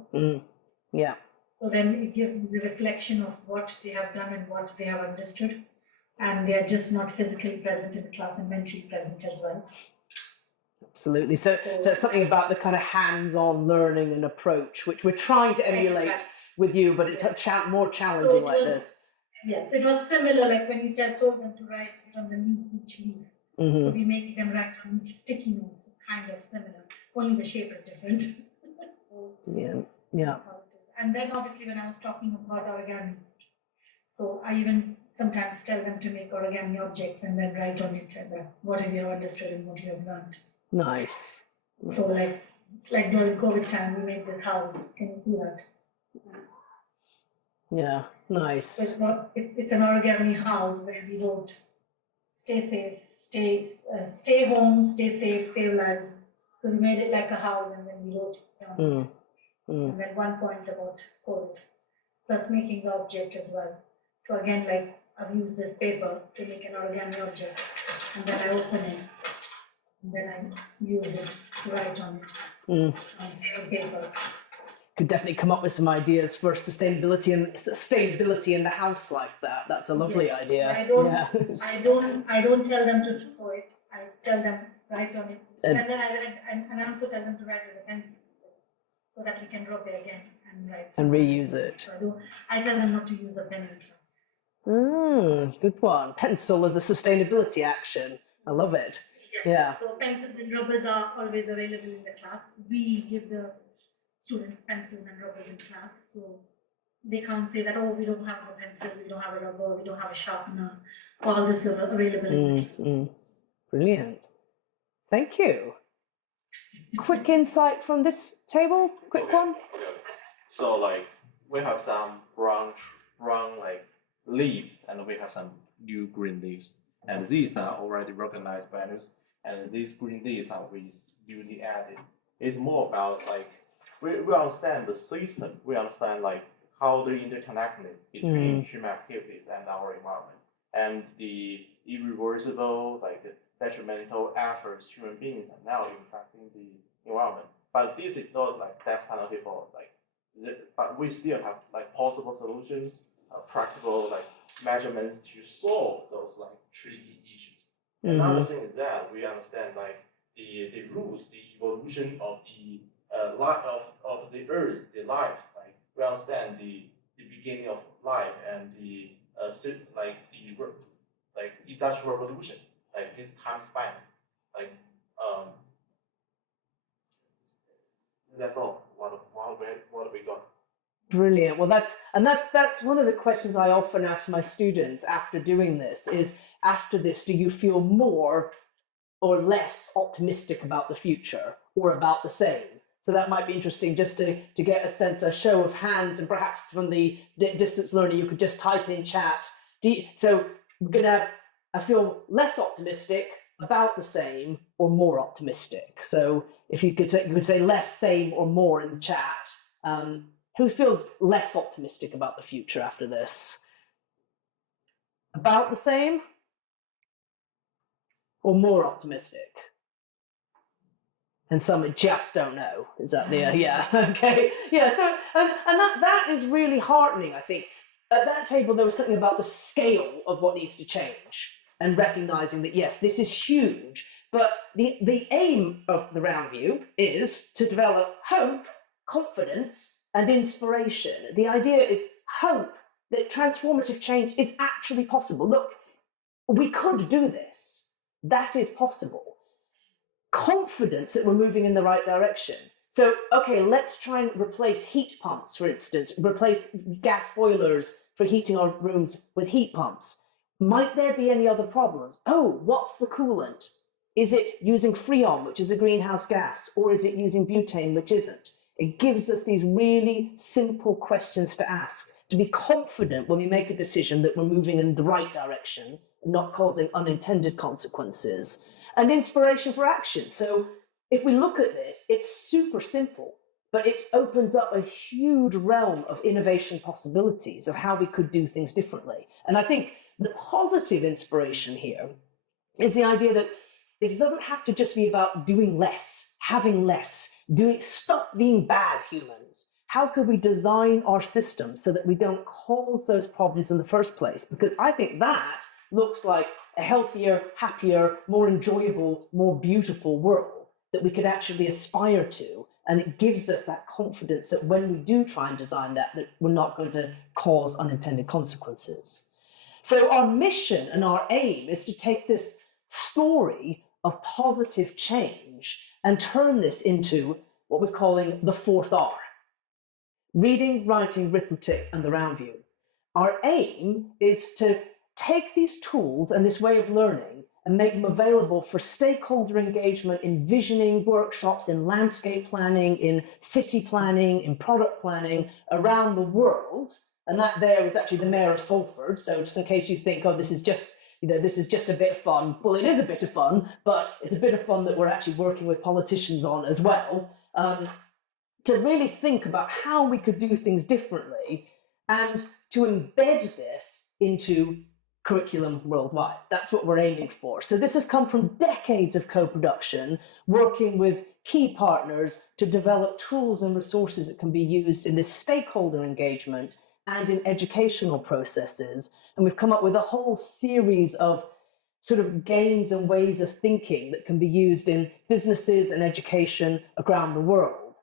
Yeah. So then it gives the reflection of what they have done and what they have understood, and they are just not physically present in the class and mentally present as well. Absolutely. So it's something about the kind of hands-on learning and approach, which we're trying to emulate with you, but it's more challenging like this. Yeah, so it was similar, like when you told them to write it on the each leaf. So we make them write on each sticky note, so kind of similar, only the shape is different. Yeah. And then obviously when I was talking about origami, so I even sometimes tell them to make origami objects and then write on it what have you understood and what you have learned. Nice. So like during COVID time, we made this house. Can you see that? Yeah, nice. So it's an origami house where we wrote, stay safe, stay home, stay safe, save lives. So we made it like a house, and then we wrote it down. And then one point about COVID, plus making the object as well. So again, like I've used this paper to make an origami object, and then I open it, and then I use it to write on it on same paper. Could definitely come up with some ideas for sustainability in the house like that. That's a lovely idea. I don't tell them to throw it. I tell them write on it, and then I also tell them to write with a pencil, so that we can drop it again and write. And reuse it. So I tell them not to use a pen in class. Good one. Pencil as a sustainability action. I love it. Yeah. So pencils and rubbers are always available in the class. We give the students pencils and rubbers in class, so they can't say that, oh, we don't have a pencil, we don't have a rubber, we don't have a sharpener. All this is available in the class. Brilliant. Thank you. Quick insight from this table. Quick one. So like we have some brown like leaves, and we have some new green leaves, and these are already recognized values, and these green leaves are with beauty added. It's more about like we understand the system, we understand like how the interconnectedness between human activities and our environment, and the irreversible, like the detrimental efforts human beings are now impacting the environment. But this is not like death penalty for like, but we still have like possible solutions, practical like measurements to solve those like tricky issues. Another thing is that we understand like the rules, the evolution of the life of the earth, the life. Like we understand the beginning of life and the industrial revolution, like this time span. Like that's all. What we got. Brilliant. Well, that's one of the questions I often ask my students after doing this is, after this, do you feel more or less optimistic about the future, or about the same? So that might be interesting just to get a sense, a show of hands, and perhaps from the distance learner, you could just type in chat. So we're going to have, I feel less optimistic, about the same, or more optimistic. So if you could say less, same, or more in the chat. Who feels less optimistic about the future after this? About the same? Or more optimistic? And some just don't know. Is that the yeah? Okay, yeah. So and that is really heartening. I think at that table there was something about the scale of what needs to change, and recognizing that yes, this is huge. But the aim of the RoundView is to develop hope, confidence, and inspiration. The idea is hope that transformative change is actually possible. Look, we could do this. That is possible. Confidence that we're moving in the right direction. So, okay, let's try and replace heat pumps, for instance, replace gas boilers for heating our rooms with heat pumps. Might there be any other problems? Oh, what's the coolant? Is it using Freon, which is a greenhouse gas, or is it using butane, which isn't? It gives us these really simple questions to ask, to be confident when we make a decision that we're moving in the right direction, and not causing unintended consequences. And inspiration for action. So if we look at this, it's super simple, but it opens up a huge realm of innovation possibilities of how we could do things differently. And I think the positive inspiration here is the idea that it doesn't have to just be about doing less, having less, stop being bad humans. How could we design our system so that we don't cause those problems in the first place? Because I think that looks like a healthier, happier, more enjoyable, more beautiful world that we could actually aspire to. And it gives us that confidence that when we do try and design that we're not going to cause unintended consequences. So our mission and our aim is to take this story of positive change and turn this into what we're calling the 4th R. Reading, writing, arithmetic, and the RoundView. Our aim is to take these tools and this way of learning and make them available for stakeholder engagement in visioning workshops, in landscape planning, in city planning, in product planning around the world. And that there was actually the Mayor of Salford. So just in case you think, oh, this is just, this is just a bit of fun. Well, it is a bit of fun, but it's a bit of fun that we're actually working with politicians on as well. To really think about how we could do things differently and to embed this into curriculum worldwide. That's what we're aiming for. So this has come from decades of co-production, working with key partners to develop tools and resources that can be used in this stakeholder engagement and in educational processes. And we've come up with a whole series of sort of games and ways of thinking that can be used in businesses and education around the world.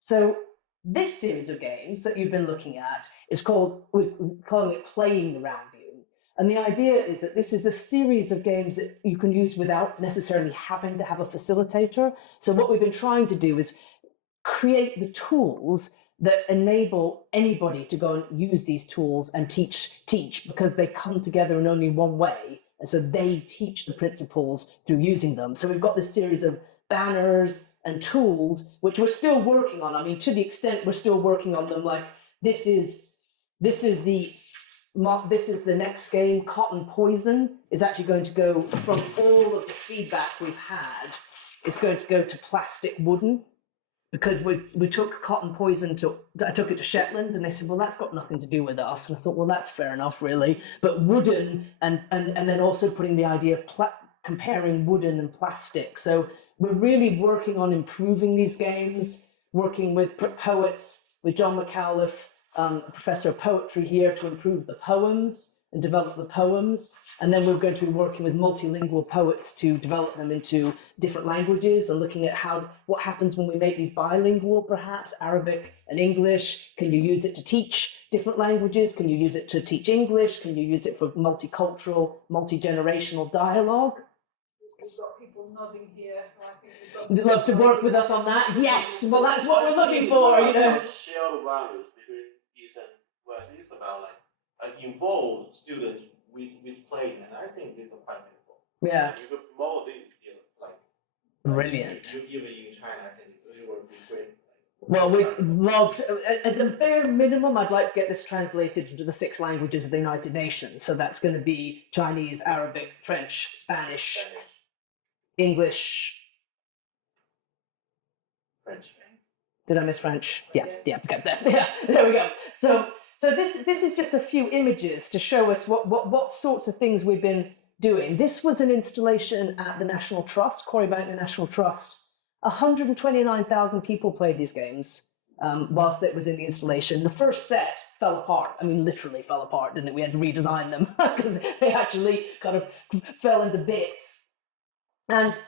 So this series of games that you've been looking at is called, we're calling it Playing the RoundView. And the idea is that this is a series of games that you can use without necessarily having to have a facilitator. So what we've been trying to do is create the tools that enable anybody to go and use these tools and teach, because they come together in only one way. And so they teach the principles through using them. So we've got this series of banners and tools, which we're still working on. I mean, to the extent we're still working on them, like this is the next game, Cotton Poison, is actually going to go from all of the feedback we've had, it's going to go to plastic wooden, because we took Cotton Poison I took it to Shetland, and they said, well, that's got nothing to do with us. And I thought, well, that's fair enough, really. But wooden, and then also putting the idea of comparing wooden and plastic. So we're really working on improving these games, working with poets, with John McAuliffe, a professor of poetry here, to improve the poems and develop the poems. And then we're going to be working with multilingual poets to develop them into different languages and looking at what happens when we make these bilingual, perhaps, Arabic and English. Can you use it to teach different languages? Can you use it to teach English? Can you use it for multicultural, multi-generational dialogue? We've got people nodding here. I think They'd love to work with us on that. Yes, well, that's what we're looking for, you know. Shared values between East and West. It's about like involve students with playing, and I think this is quite beautiful. Yeah. And you could promote this, Brilliant. Even in China, I think it would be great. Well, we'd love at the bare minimum, I'd like to get this translated into the 6 languages of the United Nations. So that's going to be Chinese, Arabic, French, Spanish. English. French. Did I miss French? Yeah, got that. Yeah, there we go. So this is just a few images to show us what sorts of things we've been doing. This was an installation at the National Trust, Quarry Bank National Trust. 129,000 people played these games whilst it was in the installation. The first set fell apart. I mean, literally fell apart, didn't it? We had to redesign them because they actually kind of fell into bits. And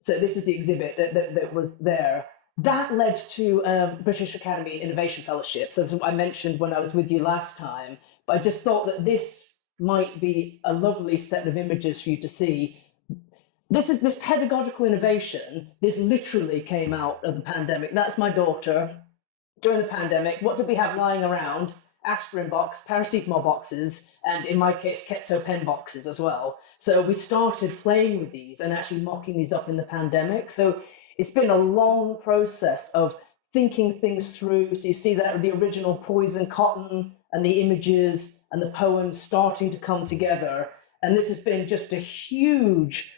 so this is the exhibit that was there. That led to British Academy Innovation Fellowship. So that's what I mentioned when I was with you last time. But I just thought that this might be a lovely set of images for you to see. This pedagogical innovation, this literally came out of the pandemic. That's my daughter. During the pandemic, what did we have lying around? Aspirin box, paracetamol boxes, and in my case, Ketso pen boxes as well. So we started playing with these and actually mocking these up in the pandemic. So it's been a long process of thinking things through. So you see that the original Poison Cotton and the images and the poems starting to come together. And this has been just a huge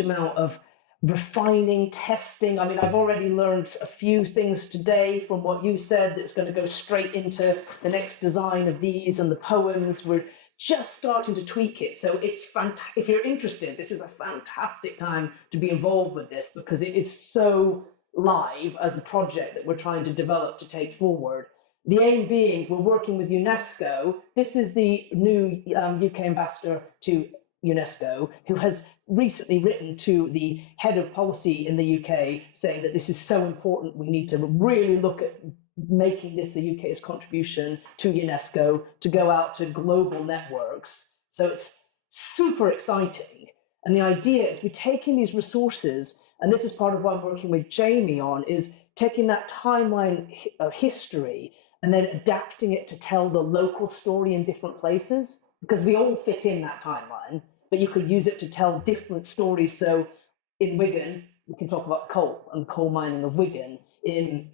amount of refining, testing. I mean, I've already learned a few things today from what you said that's going to go straight into the next design of these and the poems. We're just starting to tweak it. So it's fantastic. If you're interested, this is a fantastic time to be involved with this because it is so live as a project that we're trying to develop to take forward. The aim being, we're working with UNESCO. This is the new UK ambassador to UNESCO, who has recently written to the head of policy in the UK saying that this is so important. We need to really look at making this the UK's contribution to UNESCO to go out to global networks. So it's super exciting. And the idea is we're taking these resources, and this is part of what I'm working with Jamie on, is taking that timeline of history and then adapting it to tell the local story in different places, because we all fit in that timeline, but you could use it to tell different stories. So in Wigan, we can talk about coal and coal mining of Wigan. In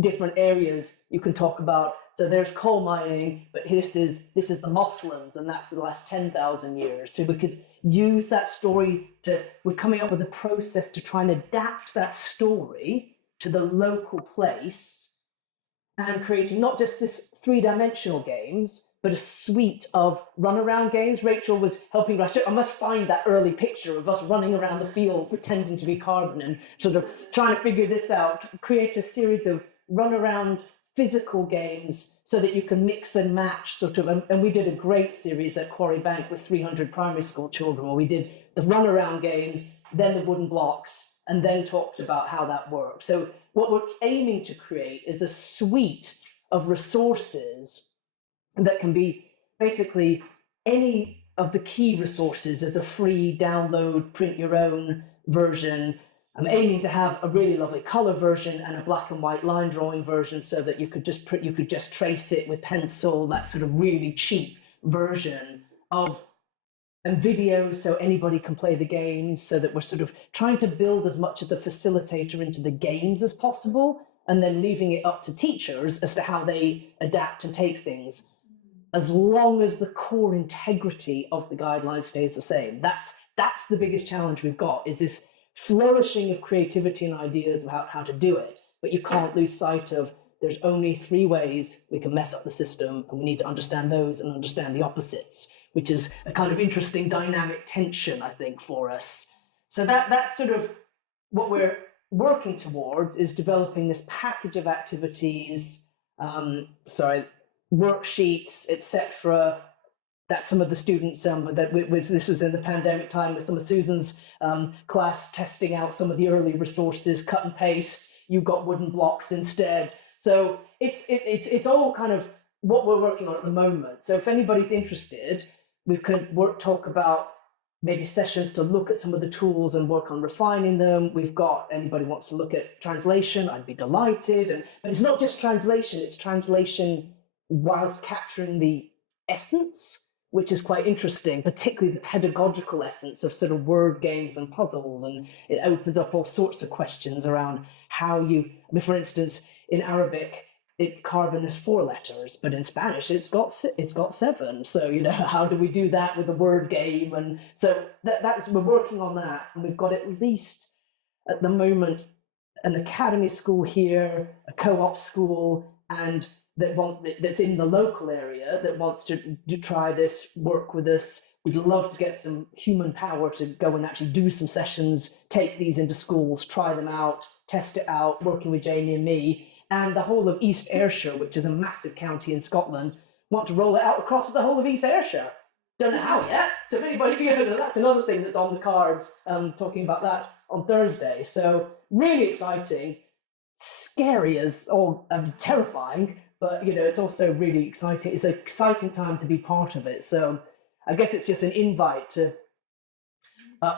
different areas, you can talk about, so there's coal mining, but this is the Moslems, and that's the last 10,000 years. So we could use that story we're coming up with a process to try and adapt that story to the local place, and creating not just this three-dimensional games, but a suite of run-around games. Rachel was helping us. I must find that early picture of us running around the field pretending to be Carbon and sort of trying to figure this out, create a series of run-around physical games so that you can mix and match sort of, and we did a great series at Quarry Bank with 300 primary school children where we did the run-around games, then the wooden blocks, and then talked about how that works. So what we're aiming to create is a suite of resources that can be basically any of the key resources as a free download, print your own version. I'm aiming to have a really lovely color version and a black and white line drawing version so that you could just trace it with pencil, that sort of really cheap version of, and videos so anybody can play the games, so that we're sort of trying to build as much of the facilitator into the games as possible, and then leaving it up to teachers as to how they adapt and take things, as long as the core integrity of the guidelines stays the same. That's the biggest challenge we've got, is this flourishing of creativity and ideas about how to do it. But you can't lose sight of there's only 3 ways we can mess up the system, and we need to understand those and understand the opposites, which is a kind of interesting dynamic tension, I think, for us. So that's sort of what we're working towards, is developing this package of activities, worksheets, etc. That some of the students, this was in the pandemic time with some of Susan's class testing out some of the early resources, cut and paste. You got wooden blocks instead. So it's all kind of what we're working on at the moment. So if anybody's interested, we could talk about maybe sessions to look at some of the tools and work on refining them. We've got, anybody wants to look at translation, I'd be delighted. But it's not just translation, it's translation whilst capturing the essence, which is quite interesting, particularly the pedagogical essence of sort of word games and puzzles. And it opens up all sorts of questions around how you, for instance, in Arabic, Carbon is 4 letters, but in Spanish it's got 7. So how do we do that with a word game? And so we're working on that, and we've got at least at the moment an academy school here, a co-op school, and that's in the local area that wants to try this, work with us. We'd love to get some human power to go and actually do some sessions, take these into schools, try them out, test it out, working with Jamie and me. And the whole of East Ayrshire, which is a massive county in Scotland, want to roll it out across the whole of East Ayrshire. Don't know how yet. So if anybody, that's another thing that's on the cards, talking about that on Thursday. So really exciting, scary terrifying, but it's also really exciting. It's an exciting time to be part of it. So I guess it's just an invite to,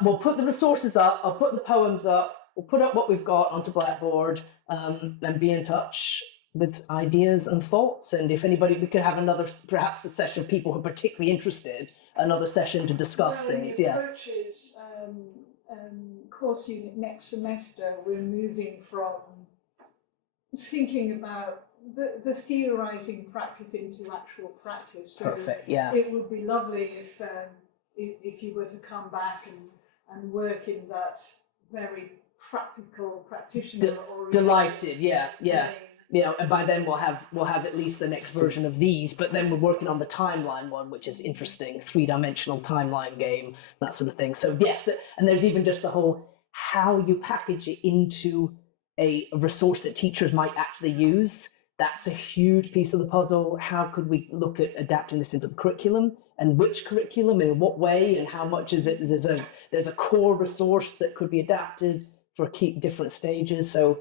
we'll put the resources up, I'll put the poems up, we'll put up what we've got onto Blackboard, and be in touch with ideas and thoughts. And if anybody, we could have perhaps a session of people who are particularly interested, another session to discuss things. The approach is course unit next semester, we're moving from thinking about the theorizing practice into actual practice. So perfect, yeah. It would be lovely if you were to come back and work in that very practical practitioner or Delighted, yeah. And by then we'll have at least the next version of these, but then we're working on the timeline one, which is interesting, 3-dimensional timeline game, that sort of thing. So yes, and there's even just the whole how you package it into a resource that teachers might actually use. That's a huge piece of the puzzle. How could we look at adapting this into the curriculum, and which curriculum, in what way, and how much of it there's a core resource that could be adapted for different stages. So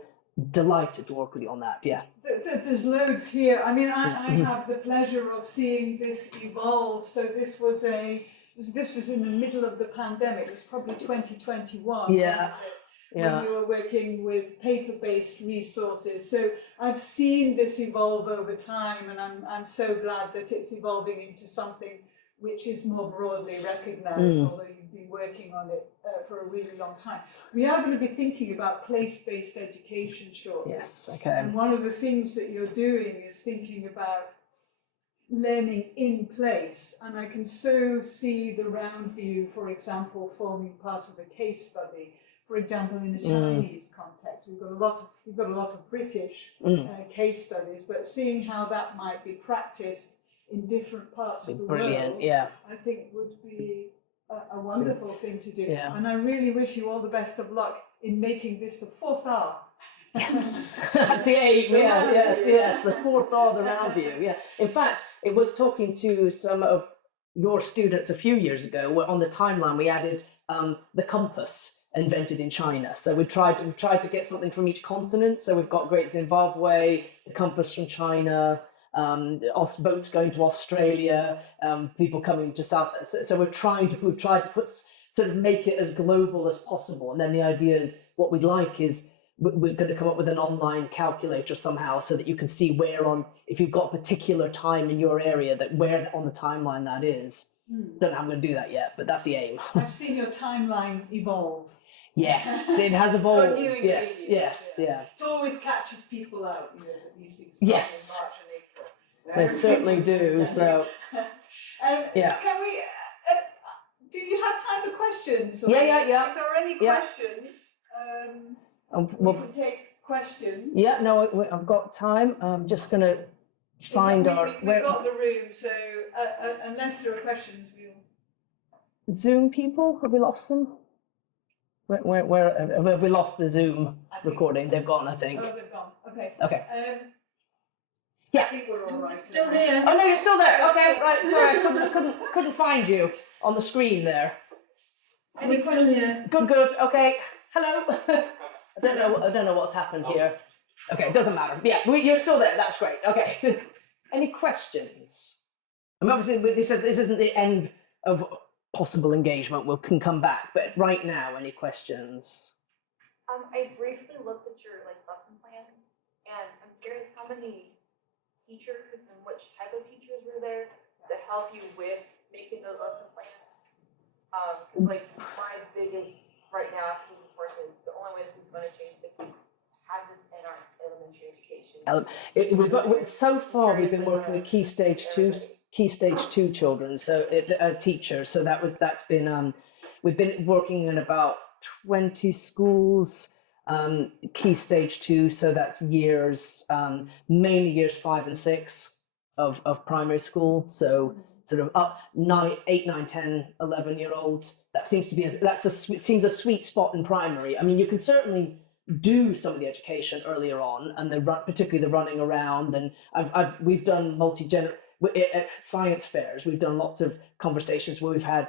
delighted to work with you on that. Yeah. There's loads here. I mean, I have the pleasure of seeing this evolve. So this was in the middle of the pandemic. It was probably 2021. Yeah. When you were working with paper-based resources. So I've seen this evolve over time, and I'm so glad that it's evolving into something which is more broadly recognised, although you've been working on it for a really long time. We are going to be thinking about place-based education shortly. Yes, okay. And one of the things that you're doing is thinking about learning in place, and I can so see the RoundView, for example, forming part of a case study. For example, in a Chinese context, we've got a lot of British case studies, but seeing how that might be practiced in different parts of the world, I think would be a wonderful thing to do. Yeah. And I really wish you all the best of luck in making this the 4th R. Yes, that's the aim. Yes, the 4th R, the RoundView. Yeah. In fact, it was talking to some of your students a few years ago, where on the timeline we added the compass invented in China. So we've tried to get something from each continent. So we've got Great Zimbabwe, the compass from China, boats going to Australia, people coming to South. So we've tried to put sort of make it as global as possible. And then the idea is what we'd like is we're going to come up with an online calculator somehow so that you can see if you've got a particular time in your area, that where on the timeline that is. Don't know how I'm going to do that yet, but that's the aim. I've seen your timeline evolve. Yes, it has evolved. Yes. It always catches people out, that these things start in March and April. They certainly do. So, Can we? Do you have time for questions? Yeah. If there are any questions, we can take questions. Yeah. No, I've got time. I'm just going to find We've got the room, so unless there are questions, we'll. Zoom people, have we lost them? Where have we lost the Zoom recording? They've gone, I think. Oh, they've gone. Okay. Yeah. I think we're all right. Still here. Oh no, you're still there. Okay, right. Sorry, I couldn't find you on the screen there. Any questions? Good. Okay. Hello. I don't know what's happened here. Okay, it doesn't matter. Yeah, you're still there. That's great. Okay. Any questions? I mean, obviously, this isn't the end of possible engagement. We can come back, but right now, any questions? I briefly looked at your lesson plans, and I'm curious how many teachers and which type of teachers were there to help you with making those lesson plans. Because my biggest right now after this course is the only way this is going to change is if we have this in our elementary education. So far, we've been working with Key Stage 2 children, so teachers. So that's been we've been working in about 20 schools, Key Stage 2. So that's years, mainly years 5 and 6 of primary school. So sort of up 8, 9, 10, 11-year-olds. That seems to be seems a sweet spot in primary. I mean, you can certainly do some of the education earlier on, and particularly the running around. And we've done at science fairs. We've done lots of conversations where we've had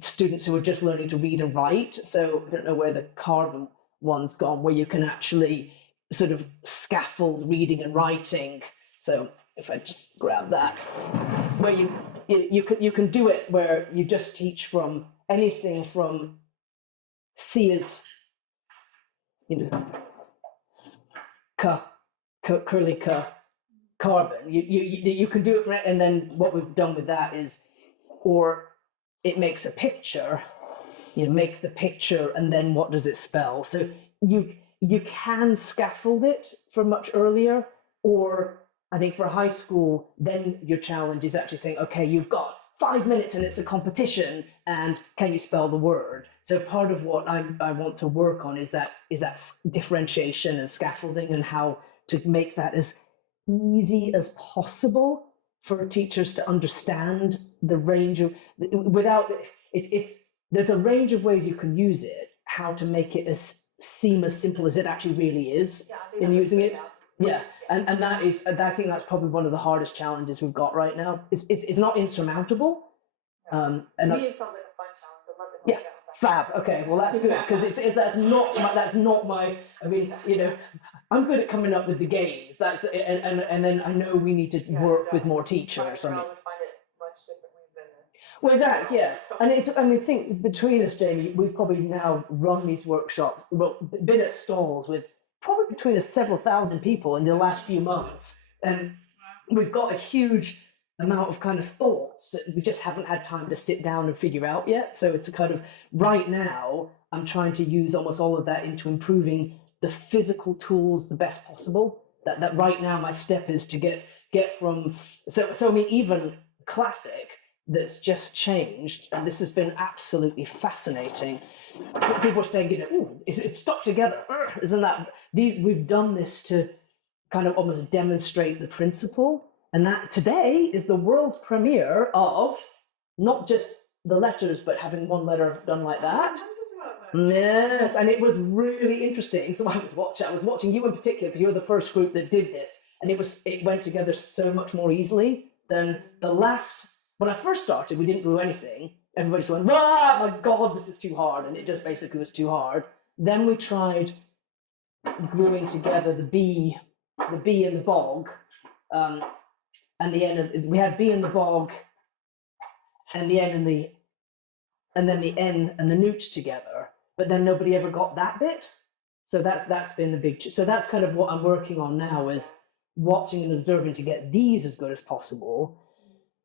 students who are just learning to read and write. So I don't know where the carbon one's gone, where you can actually sort of scaffold reading and writing. So if I just grab that, where you can do it where you just teach from anything from C as curly carbon. You can do it for it, and then what we've done with that is, or it makes a picture. Make the picture, and then what does it spell? So you can scaffold it for much earlier, or I think for high school, then your challenge is actually saying, okay, you've got 5 minutes and it's a competition, and can you spell the word? So part of what I want to work on is that differentiation and scaffolding, and how to make that as easy as possible for teachers to understand the range of, without, there's a range of ways you can use it, how to make it as simple as it actually really is in using it. Yeah, and that is, I think that's probably one of the hardest challenges we've got right now. It's not insurmountable. And it sounds like a fun challenge. I'd love to yeah, fab. Okay, well that's good, because that's not my. I mean, you know, I'm good at coming up with the games. That's and then I know we need to work with more teachers. I mean, well, exactly, yeah. And it's, I mean, think between us, Jamie, we've probably now run these workshops, well, been at stalls with probably between us several thousand people in the last few months. And we've got a huge amount of kind of thoughts that we just haven't had time to sit down and figure out yet. So it's a kind of, right now, I'm trying to use almost all of that into improving the physical tools the best possible. That right now my step is to get from, so I mean, even classic, that's just changed, and this has been absolutely fascinating. People are saying, you know, ooh, it's stuck together, isn't that? We've done this to kind of almost demonstrate the principle, and that today is the world premiere of not just the letters, but having one letter done like that. Yes, and it was really interesting. So I was watching you in particular, because you were the first group that did this, and it went together so much more easily than the last. When I first started, we didn't glue anything. Everybody just went, ah, my God, this is too hard. And it just basically was too hard. Then we tried gluing together the bee and the bog. And the N, we had bee and the bog, and the N and then the N and the newt together. But then nobody ever got that bit. So that's been the big, so that's kind of what I'm working on now, is watching and observing to get these as good as possible.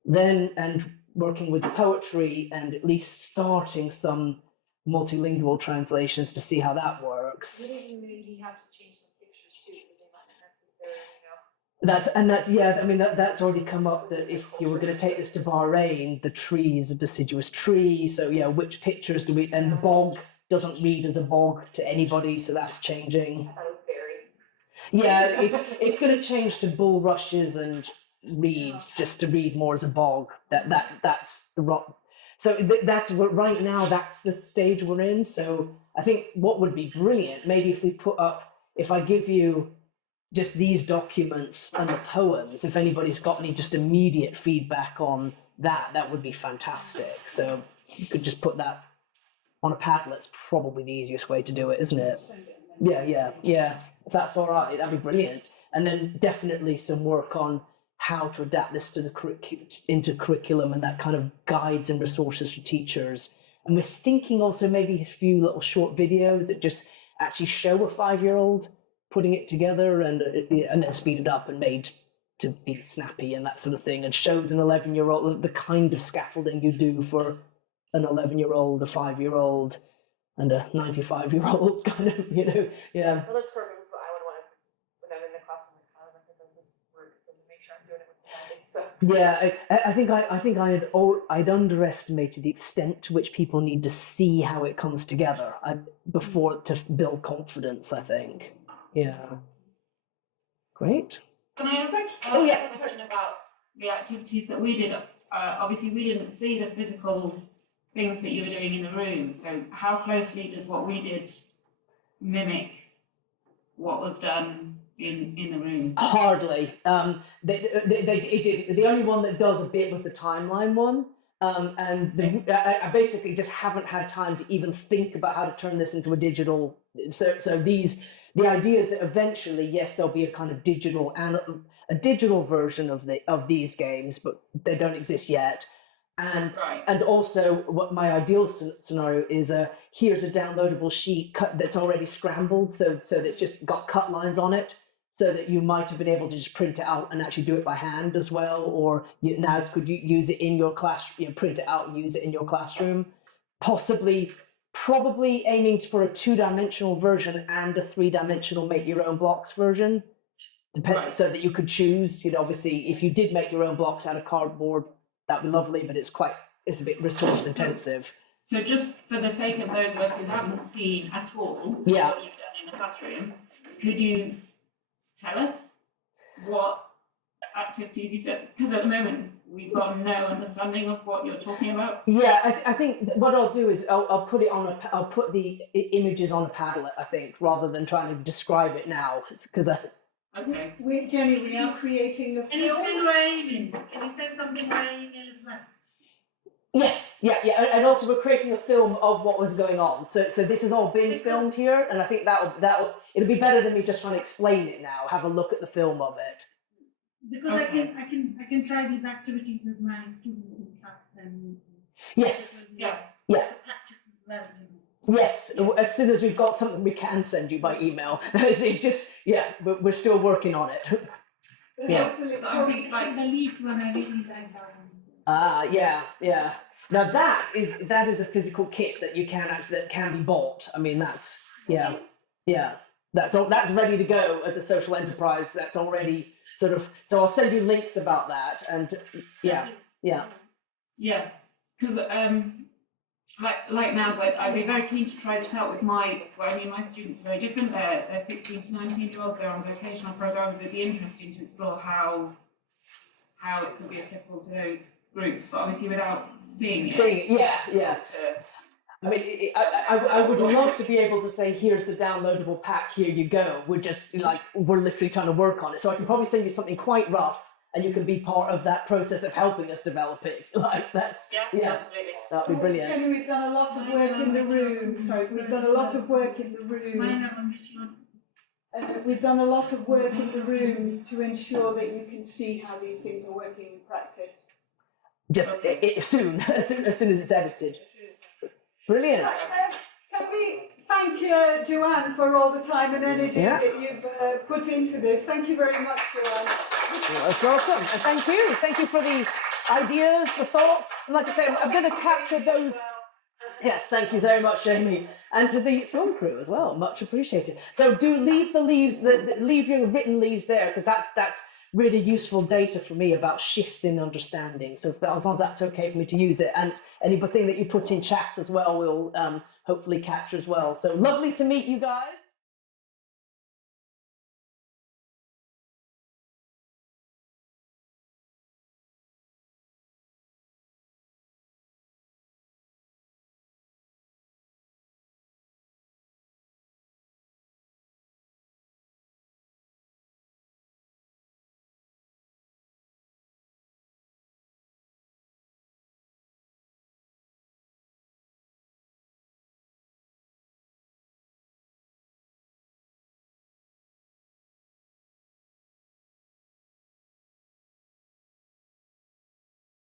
Then, and working with the poetry, and at least starting some multilingual translations to see how that works. Maybe have to change some pictures too, because they might necessarily, That's yeah. I mean, that's already come up, that if you were going to take this to Bahrain, the tree is a deciduous tree. So yeah, which pictures do we? And the bog doesn't read as a bog to anybody, so that's changing. I thought it was very. Yeah, it's going to change to bulrushes and reeds, just to read more as a bog. That's the rock. So that's what right now, that's the stage we're in. So I think what would be brilliant, maybe if we if I give you just these documents and the poems, if anybody's got any just immediate feedback on that would be fantastic. So you could just put that on a Padlet's probably the easiest way to do it, isn't it? Yeah. If that's all right, that'd be brilliant. And then definitely some work on how to adapt this to into curriculum, and that kind of guides and resources for teachers. And we're thinking also maybe a few little short videos that just actually show a 5-year-old putting it together, and then speed it up and made to be snappy and that sort of thing, and shows an 11-year-old the kind of scaffolding you do for an 11-year-old, a 5-year-old, and a 95-year-old kind of, you know, yeah. Well, that's perfect. So I would want to, when I'm in the classroom, like, how am I going to do this work, so to make sure I'm doing it with the family. So Yeah, I think I'd underestimated the extent to which people need to see how it comes together before to build confidence, I think. Yeah. Great. Can I ask a question about the activities that we did? Obviously, we didn't see the physical things that you were doing in the room. So how closely does what we did mimic what was done in the room? Hardly. It did. The only one that does a bit was the timeline one. I basically just haven't had time to even think about how to turn this into a digital. So the idea is that eventually, yes, there'll be a kind of digital version of these games, but they don't exist yet. And also, what my ideal scenario is, here's a downloadable sheet that's already scrambled, so that it's just got cut lines on it, so that you might have been able to just print it out and actually do it by hand as well, or Naz, could you use it in your class, print it out and use it in your classroom, probably aiming for a 2-dimensional version and a 3-dimensional make your own blocks version, so that you could choose. Obviously, if you did make your own blocks out of cardboard, that'd be lovely, but it's a bit resource intensive. So just for the sake of those of us who haven't seen at all what you've done in the classroom, could you tell us what activities you've done? Because at the moment we've got no understanding of what you're talking about. Yeah, I think what I'll do is I'll put it on I'll put the images on a Padlet, I think, rather than trying to describe it now, because Okay. Jenny, we are creating a Can you film. send my email? Can you send something by email as well? Yes, yeah, and also we're creating a film of what was going on. So this has all been filmed here, and I think that'll it'll be better than me just trying to explain it now. Have a look at the film of it. Because Okay. I can try these activities with my students in class then. Yes, Yeah. Practice as well. yes. As soon as we've got something, we can send you by email. It's just we're still working on it. Yeah. Hopefully it's probably like the leaf one. I really like that one. Yeah. Now that is a physical kit that you can that can be bought. I mean, that's that's ready to go as a social enterprise. That's already sort of. So I'll send you links about that, and yeah. Because like now, I'd be very keen to try this out with my students are very different. They're 16 to 19-year-olds. They're on vocational programs. It'd be interesting to explore how it could be applicable to those groups, but obviously without seeing it. Yeah. I mean, I would love to be able to say, here's the downloadable pack, here you go. We're literally trying to work on it. So I can probably send you something quite rough, and you can be part of that process of helping us develop it. Absolutely. That'd be brilliant. Jenny, we've done a lot of work in the room. Sorry, we've done a lot of work in the room. We've done a lot of work in the room to ensure that you can see how these things are working in practice. Just as soon as it's edited. Brilliant. Can we thank Joanne for all the time and energy that you've put into this? Thank you very much, Joanne. You're most welcome. And thank you. Thank you for the ideas, the thoughts. And like I say, I'm going to capture those. Yes, thank you very much, Jamie. And to the film crew as well. Much appreciated. So do leave the leaves, leave your written leaves there, because that's really useful data for me about shifts in understanding. So as long as that's okay for me to use it, and anything that you put in chat as well will hopefully capture as well. So lovely to meet you guys.